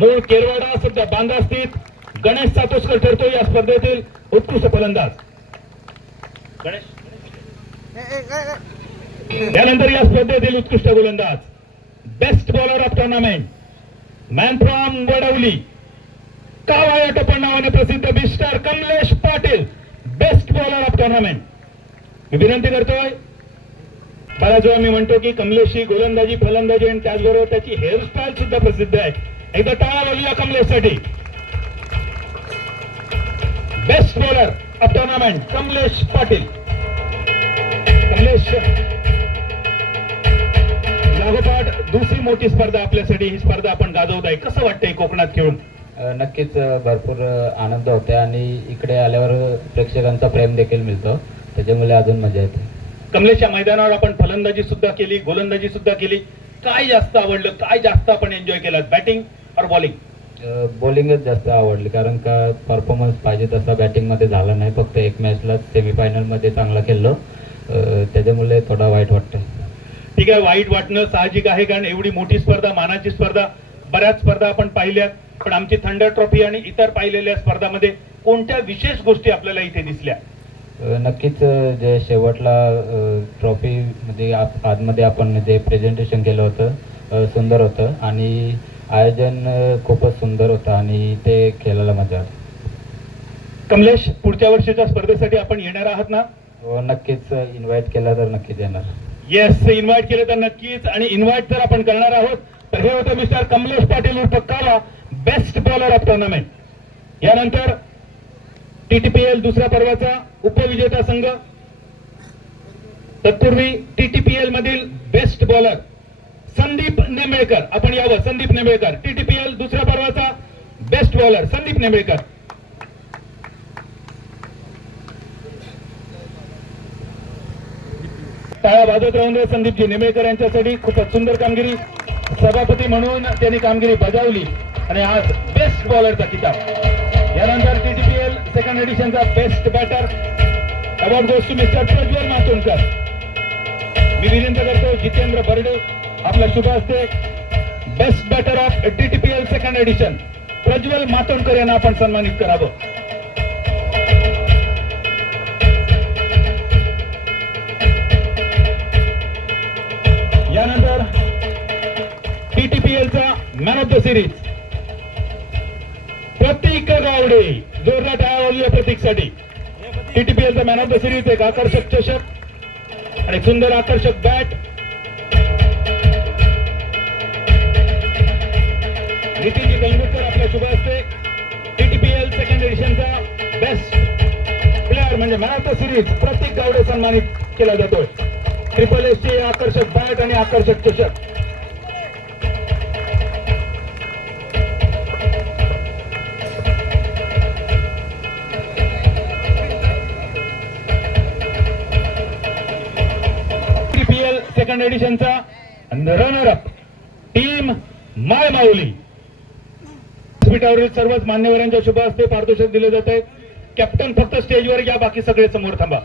मूळ केरवाडा सध्या बांदा स्थित गणेश सातोस्कर ठरतो या स्पर्धेतील उत्कृष्ट फलंदाज. गणेश त्यानंतर या स्पर्धेतील उत्कृष्ट गोलंदाज, best bowler of tournament, man from Vadavali, कावाया टप्पा नावाने प्रसिद्ध mister Kamlesh Patil, best bowler of tournament. मी विनंती करतोय, बऱ्याच वेळा मी म्हणतो की कमलेश ही गोलंदाजी फलंदाजी आणि त्याचबरोबर त्याची हेअरस्टाईल सुद्धा प्रसिद्ध आहे. एकदा टाळा वाजूया कमलेशसाठी. Best bowler of tournament Kamlesh Patil. Kamlesh लागोपाठ दुसरी मोठी स्पर्धा आपल्यासाठी, ही स्पर्धा आपण गाजवत आहे. कसं वाटतंय कोकणात खेळून? नक्कीच भरपूर आनंद होते आणि इकडे आल्यावर प्रेक्षकांचा प्रेम देखील मिळतो, त्याच्यामुळे अजून मजा येते. कमलेशच्या मैदानावर आपण फलंदाजी सुद्धा केली, गोलंदाजी सुद्धा केली. काय जास्त आवडलं, काय जास्त आपण एन्जॉय केला, बॅटिंग और बॉलिंग? बॉलिंगच जास्त आवडली, कारण का परफॉर्मन्स पाहिजे तसा बॅटिंगमध्ये झाला नाही. फक्त एक मॅचला सेमीफायनलमध्ये चांगला खेळलो, त्याच्यामुळे थोडा वाईट वाटतं. ठीक आहे, वाईट वाटणं साहजिक आहे, कारण एवढी मोठी स्पर्धा, मानाची स्पर्धा, बऱ्याच स्पर्धा आपण पाहिल्यात. पण आमची थंडर ट्रॉफी आणि इतर पाहिलेल्या स्पर्धामध्ये कोणत्या विशेष गोष्टी आपल्याला इथे दिसल्या? नक्कीच जे शेवटला ट्रॉफी मध्ये आतमध्ये आपण जे प्रेझेंटेशन केलं होतं सुंदर होतं आणि आयोजन खूपच सुंदर होतं आणि ते खेळायला मजा आली. कमलेश, पुढच्या वर्षीच्या स्पर्धेसाठी आपण येणार आहात ना? नक्कीच, इन्व्हाइट केला तर नक्कीच येणार. येस, इन्व्हाइट केलं तर नक्कीच. आणि इन्व्हाइट जर आपण करणार आहोत तर हे होतं मिस्टर कमलेश पाटील उर्फ कावा, बेस्ट बॉलर ऑफ टुर्नामेंट. यानंतर TTPL दुसऱ्या पर्वाचा उपविजेता संघ, तत्पूर्वी TTPL मधील बेस्ट बॉलर संदीप नेंबेळकर. आपण यावं, संदीप नेंबेळकर, TTPL दुसऱ्या पर्वाचा बेस्ट बॉलर संदीप नेंबेळकर. टाळ्या वाजत राहून दे संदीपजी नेंबेळकर यांच्यासाठी. खूपच सुंदर कामगिरी, सभापती म्हणून त्यांनी कामगिरी बजावली आणि आज बेस्ट बॉलरचा किताब. यानंतर TTPL सेकंड एडिशनचा best batter award goes to mister Prajwal Matondkar. मी विनंती करतो जितेंद्र बर्डे आपल्या शुभ हस्ते best batter of TTPL second edition Prajwal Matondkar यांना आपण सन्मानित करावं. यानंतर TTPLचा man of the series Pratik Gawade. जोरदार टाळ्या वाजवूया प्रतीकसाठी. TTPLचा मॅन ऑफ द सिरीज एक आकर्षक चषक आणि सुंदर आकर्षक बॅट. नितीनजी गंगोकर आपल्या शुभ हस्ते TTPL सेकंड एडिशनचा बेस्ट प्लेअर म्हणजे man of the series Pratik Gawade सन्मानित केला जातोय. ट्रिपल एस चे आकर्षक बॅट आणि आकर्षक चषक. TPL सेकंड एडिशनचा runner up team Mai Mauli. व्यासपीठावरील सर्वच मान्यवरांच्या शुभ हस्ते पारितोषिक दिले जात आहे. कॅप्टन फक्त स्टेजवर या, बाकी सगळे समोर थांबा.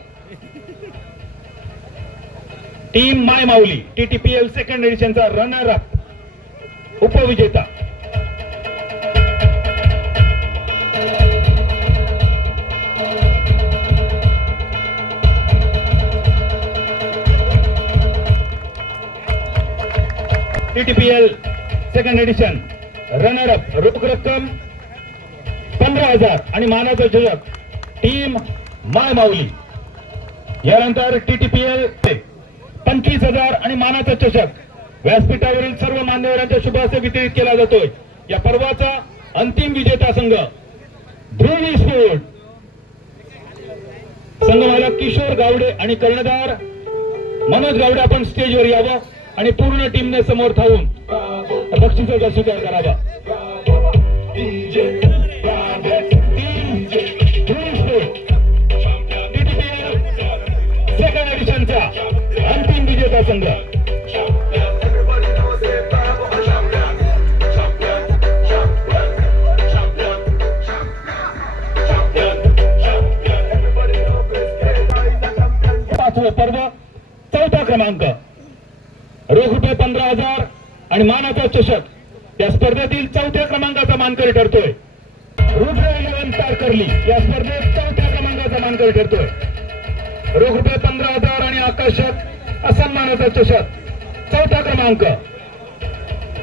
टीम माय माऊली TTPL सेकंड एडिशनचा रनर अप उपविजेता. TTPL second addition runner up रोख रक्कम 15,000 आणि मानाचं चषक टीम माय माऊली. यानंतर TTPL 25,000 आणि मानाचा चषक व्यासपीठावरील सर्व मान्यवरांच्या शुभ हस्ते वितरित केला जातोय. या पर्वाचा अंतिम विजेता संघ ध्रुवी स्पोर्ट. संघमालक किशोर गावडे आणि कर्णधार मनोज गावडे आपण स्टेजवर यावं आणि पूर्ण टीमने समोर थांबून बक्षिसाचा स्वीकार करावा. सेकंड एडिशनचा अंतिम विजेता संघ पाचवं पर्व चौथा क्रमांक रोख रुपये 15,000 आणि मानाचा चषक या स्पर्धेतील चौथ्या क्रमांकाचा मानकरी ठरतोय. रुद्र 11 तारकर्ली या स्पर्धेत चौथ्या क्रमांकाचा मानकरी ठरतोय. रोख रुपये 15,000 आणि आकर्षक असन्मानाचा चषक चौथा क्रमांक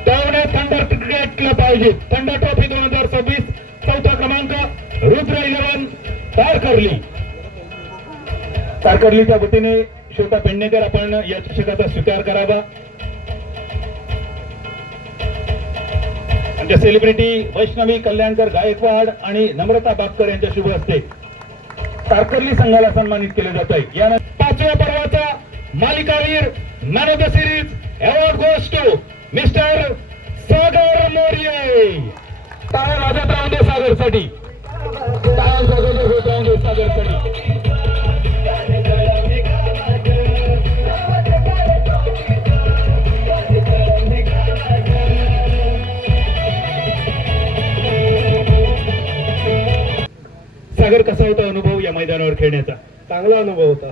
त्यामुळे थंडर क्रिकेट क्लब आयोजित थंडर ट्रॉफी 2026 चौथा क्रमांक रुद्र 11 तारकर्ली. तारकर्लीच्या वतीने श्वेता पेडणेकर आपण या चषकाचा स्वीकार करावा. आमच्या सेलिब्रिटी वैष्णवी कल्याणकर गायकवाड आणि नम्रता बापकर यांच्या शुभ हस्ते तारकर्ली संघाला सन्मानित केले जात आहे. यानंतर पाचव्या पर्वाचा मालिकावीर man of the series award goes to mister Sagar Morye. टाळ्या वाजत राहून दे सागरसाठी. टाळ्या वाजत राहून दे सागरसाठी. सागर, कसा होता अनुभव या मैदानावर खेळण्याचा? चांगला अनुभव होता.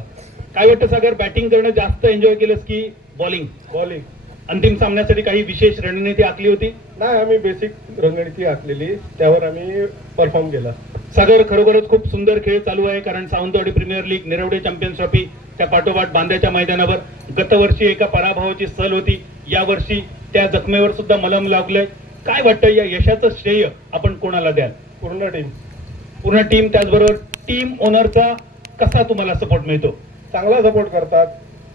काय वाटतं सागर, बॅटिंग करणं जास्त एन्जॉय केलंस की बॉलिंग? अंतिम सामन्यासाठी काही विशेष रणनीती आखली होती? नाही, आम्ही बेसिक रणनीती आखलेली, त्यावर आम्ही परफॉर्म केला. सागर, खरोखरच खूप सुंदर खेळ चालू आहे. कारण Sawantwadi premier league, Nirvade champions trophy, त्या पाठोपाठ बांद्याच्या मैदानावर गतवर्षी एका पराभवाची सल होती. यावर्षी त्या जखमेवर सुद्धा मलम लागलंय. काय वाटतं, या यशाचं श्रेय आपण कोणाला द्याल? पूर्ण टीम, त्याचबरोबर टीम ओनरचा कसा तुम्हाला सपोर्ट मिळतो? चांगला सपोर्ट करतात.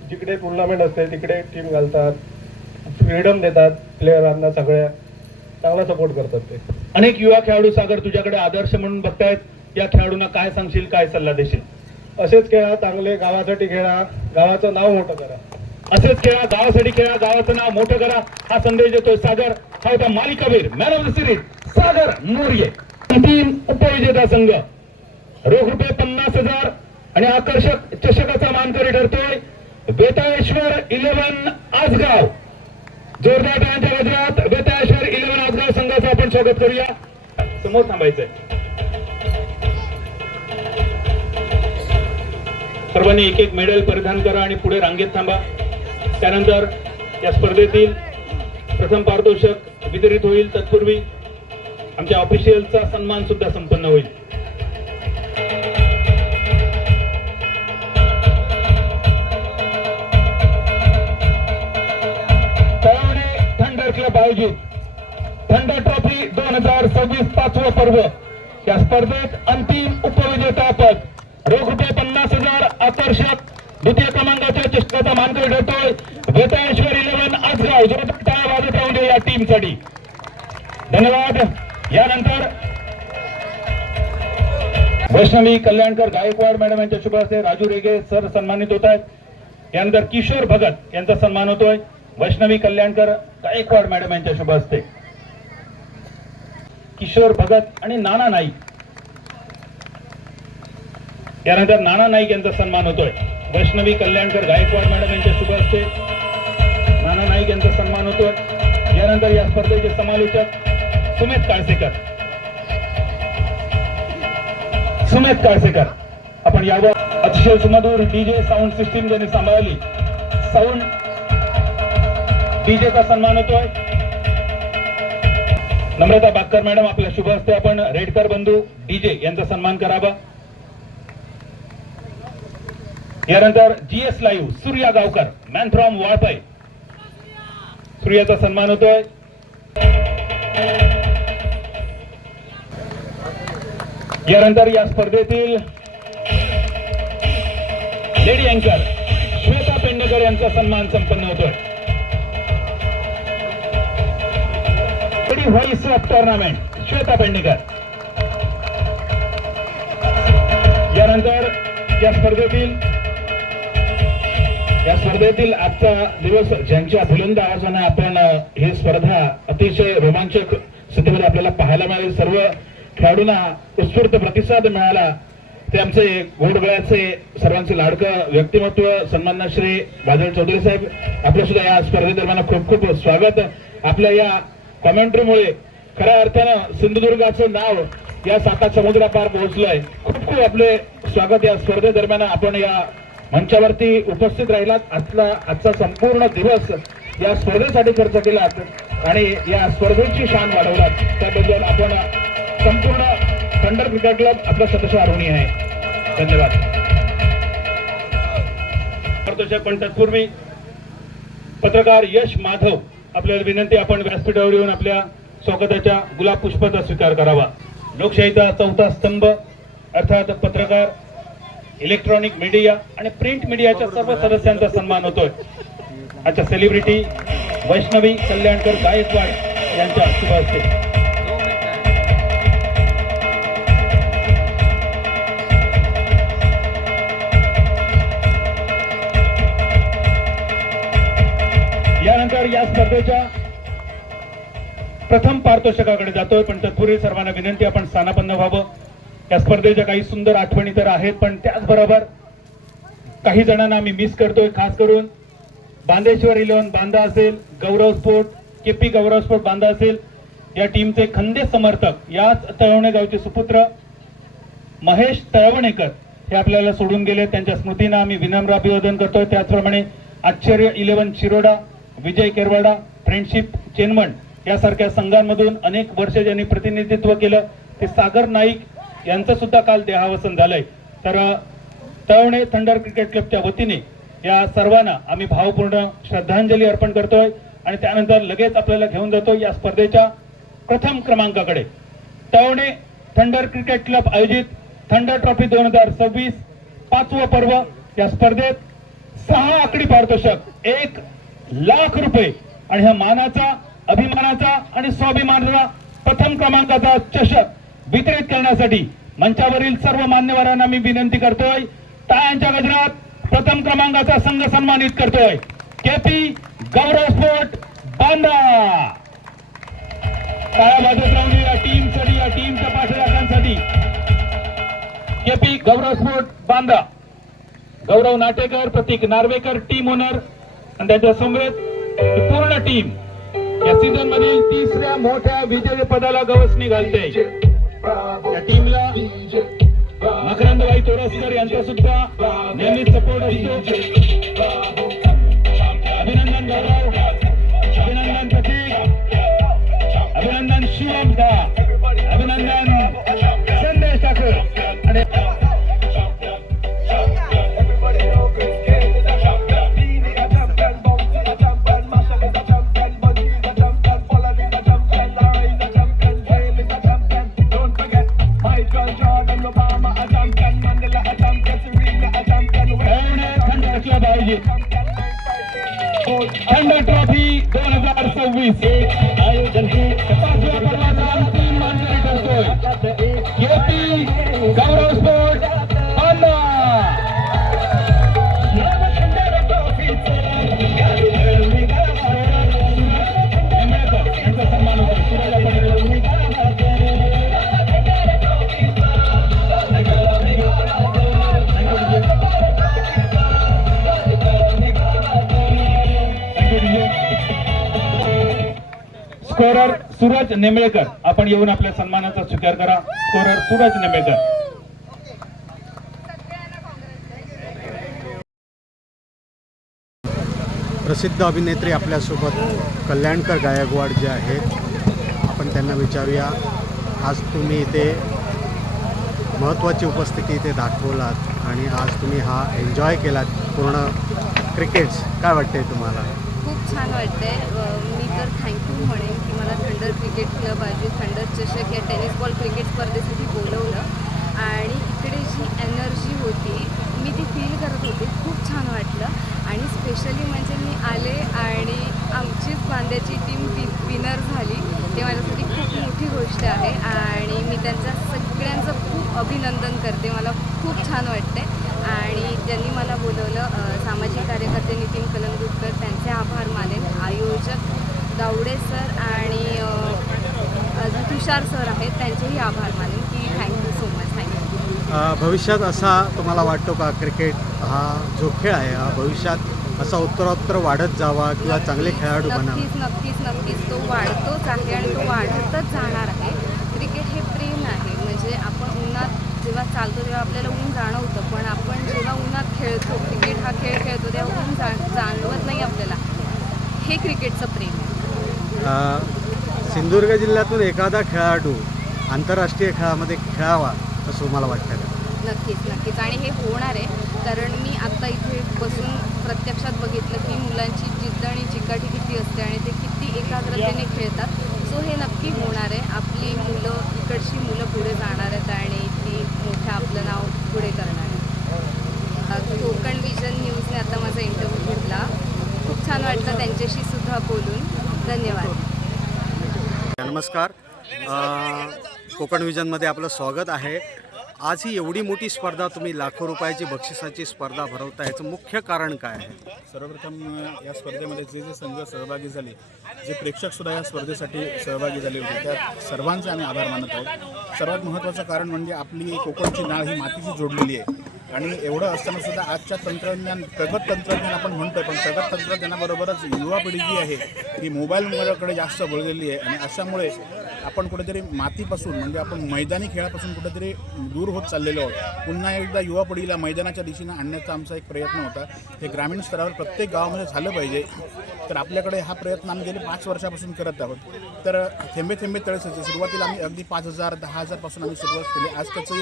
जिकडे टुर्नामेंट असते तिकडे टीम घालतात, फ्रीडम देतात प्लेयरांना, सगळ्या चांगला सपोर्ट करतात ते. अनेक युवा खेळाडू सागर तुझ्याकडे आदर्श म्हणून बघतायत. या खेळाडूंना काय सांगशील, काय सल्ला देशील? असेच खेळा, चांगले गावासाठी खेळा, गावाचं नाव मोठं करा. असेच खेळा, गावासाठी खेळा, गावाचं नाव मोठं करा, हा संदेश देतोय सागर. हा होता मालिकावीर मॅन ऑफ द सिरीज सागर मोर्ये. अंतिम उपविजेता संघ रोख रुपये 50,000 आणि आकर्षक चषकाचा मानकरी ठरतोय बेताळेश्वर 11 आसगाव. जोरदार टाळ्यांच्या गजरात बेताळेश्वर 11 आसगाव संघाचं आपण स्वागत करूया. समोर थांबायचंय. सर्वांनी एक एक मेडल परिधान करा आणि पुढे रांगेत थांबा. त्यानंतर या स्पर्धेतील प्रथम पारितोषिक वितरित होईल. तत्पूर्वी आमच्या ऑफिशियलचा सन्मान सुद्धा संपन्न होईल. थंडर क्लब आयोजित थंडर ट्रॉफी 2026 पाचवं पर्व. या स्पर्धेत अंतिम उपविजेता पद रोख रुपये 50,000 आकर्षक द्वितीय क्रमांकाच्या चषकाचा मानकरी ठरतोय बेताळेश्वर 11 आसगाव. जोरदार टाळ्या वाजत राहू दे या टीमसाठी. धन्यवाद. यानंतर वैष्णवी कल्याणकर गायकवाड मॅडम यांच्या शुभ हस्ते राजू रेगे सर सन्मानित होत आहेत. यानंतर किशोर भगत यांचा सन्मान होतोय वैष्णवी कल्याणकर गायकवाड मॅडम यांच्या शुभ हस्ते. किशोर भगत आणि नाना नाईक, यानंतर नाना नाईक यांचा सन्मान होतोय वैष्णवी कल्याणकर गायकवाड मॅडम यांच्या शुभ हस्ते. नाना नाईक यांचा सन्मान होतोय. यानंतर या स्पर्धेचे समालोचक सुमेध काळसेकर आपण यावर अतिशय सुमधुर डीजे साऊंड सिस्टीम ज्यांनी सांभाळली, साऊंड डीजेचा सन्मान होतोय. नम्रता बाक्कर मॅडम आपल्या शुभ हस्ते आपण रेडकर बंधू डीजे यांचा सन्मान करावा. यानंतर GS live Surya Gawkar man from Valpai, सूर्याचा सन्मान होतोय. यानंतर या स्पर्धेतील लेडी अँकर श्वेता पेडणेकर यांचा सन्मान संपन्न होतोय. Lady voice of tournament Shweta Pednekar. यानंतर या स्पर्धेतील आजचा दिवस ज्यांच्या बुलंद आवाजाने आपण ही स्पर्धा अतिशय रोमांचक स्थितीमध्ये आपल्याला पाहायला मिळाली, सर्व खेळाडूंना उत्स्फूर्त प्रतिसाद मिळाला, ते आमचे गोडगळ्याचे सर्वांचे लाडकं व्यक्तिमत्व सन्माननीय श्री बादल चौधरी साहेब, आपल्या सुद्धा या स्पर्धेदरम्यान खूप खूप स्वागत. आपल्या या कॉमेंट्रीमुळे खऱ्या अर्थानं सिंधुदुर्गाचं नाव या साता समुद्रापार पोहोचलंय. खूप खूप आपले स्वागत. या स्पर्धेदरम्यान आपण या मंचावरती उपस्थित राहिलात, आजचा संपूर्ण दिवस या स्पर्धेसाठी खर्च केलात आणि या स्पर्धेची शान वाढवलात, त्याबद्दल आपण संपूर्ण थंडर क्रिकेट क्लब आपलं शतशः ऋणी आहे. धन्यवाद. पण तत्पूर्वी पत्रकार यश माधव आपल्याला विनंती, आपण व्यासपीठावर येऊन आपल्या स्वागताच्या गुलाब पुष्पाचा स्वीकार करावा. लोकशाहीचा चौथा स्तंभ अर्थात पत्रकार, इलेक्ट्रॉनिक मीडिया आणि प्रिंट मीडियाच्या सर्व सदस्यांचा सन्मान होतोय. आजच्या सेलिब्रिटी वैष्णवी कल्याणकर गायकवाड यांच्या शुभ हस्ते. यानंतर या स्पर्धेच्या प्रथम पारितोषिकाकडे जातोय, पण तत्पूर्वी सर्वांना विनंती आपण स्थानापन्न व्हावं. या स्पर्धेच्या काही सुंदर आठवणी तर आहेत, पण त्याचबरोबर काही जणांना आम्ही मिस करतोय. खास करून बांदेश्वर 11 बांदा असेल, गौरव स्पोर्ट KP गौरव स्पोर्ट बांदा असेल, या टीमचे खंदे समर्थक याच तळवणे गावचे सुपुत्र महेश तळवणेकर हे आपल्याला सोडून गेले. त्यांच्या स्मृतींना आम्ही विनम्र अभिवादन करतोय. त्याचप्रमाणे आश्चर्य 11 शिरोडा, विजय केरवाडा, फ्रेंडशिप चेनमन यासारख्या संघांमधून अनेक वर्ष ज्यांनी प्रतिनिधित्व केलं ते सागर नाईक यांचं सुद्धा काल देहावसन झालंय. तर तळवणे थंडर क्रिकेट क्लबच्या वतीने या सर्वांना आम्ही भावपूर्ण श्रद्धांजली अर्पण करतोय आणि त्यानंतर लगेच आपल्याला घेऊन जातो या स्पर्धेच्या प्रथम क्रमांकाकडे. तळवणे थंडर क्रिकेट क्लब आयोजित थंडर ट्रॉफी 2026 5वं पर्व. या स्पर्धेत 6 आकडी पारितोषिक 1 लाख रुपये आणि ह्या मानाचा, अभिमानाचा आणि स्वाभिमानाचा प्रथम क्रमांकाचा चषक वितरित करण्यासाठी मंचावरील सर्व मान्यवरांना मी विनंती करतोय. टाळ्यांच्या गजरात प्रथम क्रमांकाचा संघ सन्मानित करतोय KP गौरव स्पोर्ट बांदा. टाळ्या वाजत राहून या टीमसाठी, या टीमच्या पाठलागांसाठी. KP गौरव स्पोर्ट बांदा, गौरव नाटेकर, प्रतीक नार्वेकर टीम ओनर आणि त्यांच्या समवेत पूर्ण टीम या सीझन मधील 3ऱ्या मोठ्या विजय पदाला गवसणी घालते. या टीमला मकरंदबाई तोरसकर यांचा सुद्धा नेहमीच सपोर्ट असतो. अभिनंदन गौरव, अभिनंदन प्रतीक, अभिनंदन शिवम दा, अभिनंदन संदेश ठाकूर आणि थंडर ट्रॉफी 2026 आयोजन 5व्या पर्वाचा अंतिम मानकरी ठरतोय KP गौरव स्पोर्ट बांदा. स्कोरर सूरज नेमळेकर, आपण येऊन आपल्या सन्मानाचा स्वीकार करा. स्कोरर सूरज नेमळेकर. प्रसिद्ध अभिनेत्री आपल्यासोबत कल्याणकर गायकवाड जे आहेत, आपण त्यांना विचारूया. आज तुम्ही इथे महत्त्वाची उपस्थिती इथे दाखवलात आणि आज तुम्ही हा एन्जॉय केलात पूर्ण क्रिकेट्स. काय वाटते तुम्हाला? खूप छान वाटतंय. मी तर थँक्यू म्हणेन की मला थंडर क्रिकेट क्लब आयोजित थंडर चषक या टेनिस बॉल क्रिकेट स्पर्धेसाठी बोलवलं आणि इकडे जी एनर्जी होती मी ती फील करत होते. खूप छान वाटलं आणि स्पेशली म्हणजे मी आले आणि आमचीच बांद्याची टीम विनर झाली. ते माझ्यासाठी खूप मोठी गोष्ट आहे आणि मी त्यांच्या सगळ्यांचं खूप अभिनंदन करते. मला खूप छान वाटते आणि ज्यांनी मला बोलवलं सामाजिक कार्यकर्ते नितीन कलंगूटकर त्यांचे आभार मानेन. आयोजक दावडे सर आणि अजून तुषार सर आहेत त्यांचेही आभार मानेन की थँक्यू सो मच. थँक्यू. भविष्यात असा तुम्हाला वाटतो का क्रिकेट हा जो खेळ आहे हा भविष्यात असा उत्तरोत्तर वाढत जावा किंवा चांगले खेळाडू बनावा? नक्कीच तो वाढतोच आहे आणि तो वाढतच जाणार आहे. क्रिकेट हे प्रेम आहे. म्हणजे आपण उन्हात जेव्हा चालतो तेव्हा आपल्याला ऊन जाणवतं, पण आपण जेव्हा उन्हात खेळतो क्रिकेट हा खेळ खेळतो तेव्हा ऊन जाणवत नाही आपल्याला. हे क्रिकेटचं प्रेम आहे. सिंधुदुर्ग जिल्ह्यातून एखादा खेळाडू आंतरराष्ट्रीय खेळामध्ये खेळावा असं तुम्हाला वाटतं का? नक्कीच आणि हे होणार आहे. कारण मी आत्ता इथे बसून प्रत्यक्षात बघितलं की मुलांची जिद्द आणि चिकाटी किती असते आणि ते किती एकाग्रतेने खेळतात. सो हे नक्की होणार आहे. आपली मुलं इकडची मुलं पुढे जाणार आहेत आणि ती मोठं आपलं नाव पुढे करणार आहे. कोकण विजन न्यूजने आता माझा इंटरव्ह्यू घेतला. खूप छान वाटलं त्यांच्याशी सुद्धा बोलून. धन्यवाद. नमस्कार. कोकण विजनमध्ये आपलं स्वागत आहे. आज ही एवढी मोठी स्पर्धा, तुम्ही लाखो रुपयाची बक्षिसाची स्पर्धा भरवता, याचं मुख्य कारण काय आहे? सर्वप्रथम या स्पर्धेमध्ये जे संघ सहभागी झाले, जे प्रेक्षकसुद्धा या स्पर्धेसाठी सहभागी झाले होते, त्या सर्वांचे आम्ही आभार मानत आहोत. सर्वात महत्त्वाचं कारण म्हणजे आपली कोकणची नाळ ही मातीशी जोडलेली आहे आणि एवढं असताना सुद्धा आजच्या प्रगत तंत्रज्ञान आपण म्हणतोय, पण प्रगत तंत्रज्ञानाबरोबरच युवा पिढी जी आहे ही मोबाईलकडे जास्त वळलेली आहे आणि अशामुळे आपण कुठेतरी मातीपासून म्हणजे आपण मैदानी खेळापासून कुठेतरी दूर होत चाललेलो आहोत. पुन्हा एकदा युवा पिढीला मैदानाच्या दिशेनं आणण्याचा आमचा एक प्रयत्न होता. हे ग्रामीण स्तरावर प्रत्येक गावामध्ये झालं पाहिजे. तर आपल्याकडे हा प्रयत्न आम्ही गेले 5 वर्षापासून करत आहोत. तर थेंबे थेंबे तळे साचे. सुरुवातीला आम्ही अगदी 5,000 10,000 पासून आम्ही सुरुवात केली. आज त्याचं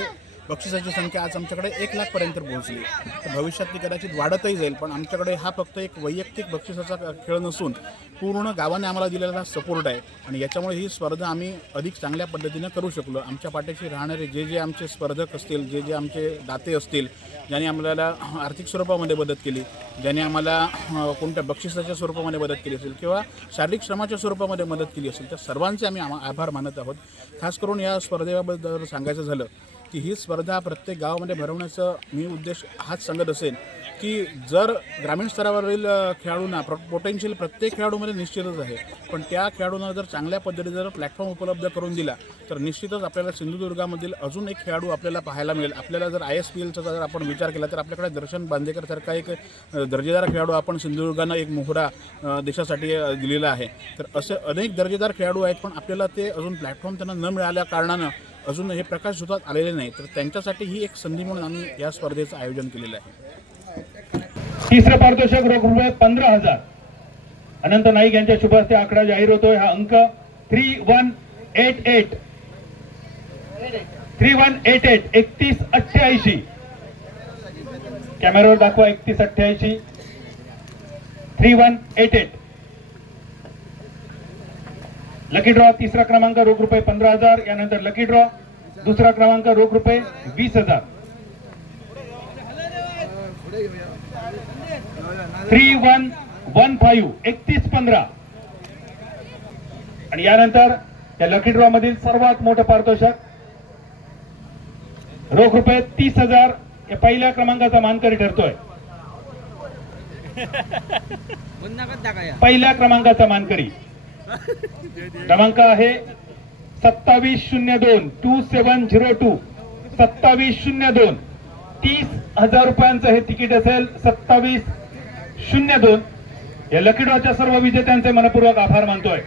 बक्षिसाची संख्या आज आमच्याकडे 1 लाखपर्यंत पोहोचली. तर भविष्यात ती कदाचित वाढतही जाईल, पण आमच्याकडे हा फक्त एक वैयक्तिक बक्षिसाचा खेळ नसून पूर्ण गावाने आम्हाला दिलेला सपोर्ट आहे आणि याच्यामुळे ही स्पर्धा आम्ही अधिक चांगल्या पद्धतीनं करू शकलो. आमच्या पाठीशी राहणारे जे आमचे स्पर्धक असतील, जे आमचे दाते असतील, ज्यांनी आम्हाला आर्थिक स्वरूपामध्ये मदत केली, ज्यांनी आम्हाला कोणत्या बक्षिसाच्या स्वरूपामध्ये मदत केली असेल किंवा शारीरिक श्रमाच्या स्वरूपामध्ये मदत केली असेल, त्या सर्वांचे आम्ही आभार मानत आहोत. खास करून या स्पर्धेबाबत सांगायचं झालं की ही स्पर्धा प्रत्येक गावामध्ये भरवण्याचा मी उद्देश हाच सांगत असेल की जर ग्रामीण स्तरावरील खेळाडूंना पोटेन्शियल प्रत्येक खेळाडूमध्ये निश्चितच आहे, पण त्या खेळाडूंना जर चांगल्या पद्धतीने जर प्लॅटफॉर्म उपलब्ध करून दिला तर निश्चितच आपल्याला सिंधुदुर्गामधील अजून एक खेळाडू आपल्याला पाहायला मिळेल. आपल्याला जर ISPLचा जर आपण विचार केला तर आपल्याकडे दर्शन बांदेकरसारखा एक दर्जेदार खेळाडू आपण सिंधुदुर्गानं एक मोहरा देशासाठी दिलेला आहे. तर असे अनेक दर्जेदार खेळाडू आहेत, पण आपल्याला ते अजून प्लॅटफॉर्म त्यांना न मिळाल्या कारणानं अजून हे प्रकाश झोतात आलेले नाही. तर त्यांच्यासाठी ही एक संधी म्हणून आम्ही या स्पर्धेचं आयोजन केलेलं आहे. तिसरं पारितोषिक रोख रुपये 15,000. अनंत नाईक यांच्या शुभ हस्ते आकडा जाहीर होतोय. हा अंक 3188 3188 कॅमेरावर दाखवा. 3188 3188. लकी ड्रॉ तिसरा क्रमांक रोख रुपये 15,000. यानंतर लकी ड्रॉ दुसरा क्रमांक रोख रुपये 20,000. 3115 3115. आणि यानंतर या लकी ड्रॉ मधील सर्वात मोठं पारितोषिक रोख रुपये 30,000 या पहिल्या क्रमांकाचा मानकरी ठरतोय. पहिल्या क्रमांकाचा मानकरी क्रमांक आहे 2702 2702 2702. 30,000 रुपयांचं हे तिकीट असेल. 2702 या लकी ड्रॉच्या सर्व विजेत्यांचे मनपूर्वक आभार मानतोय.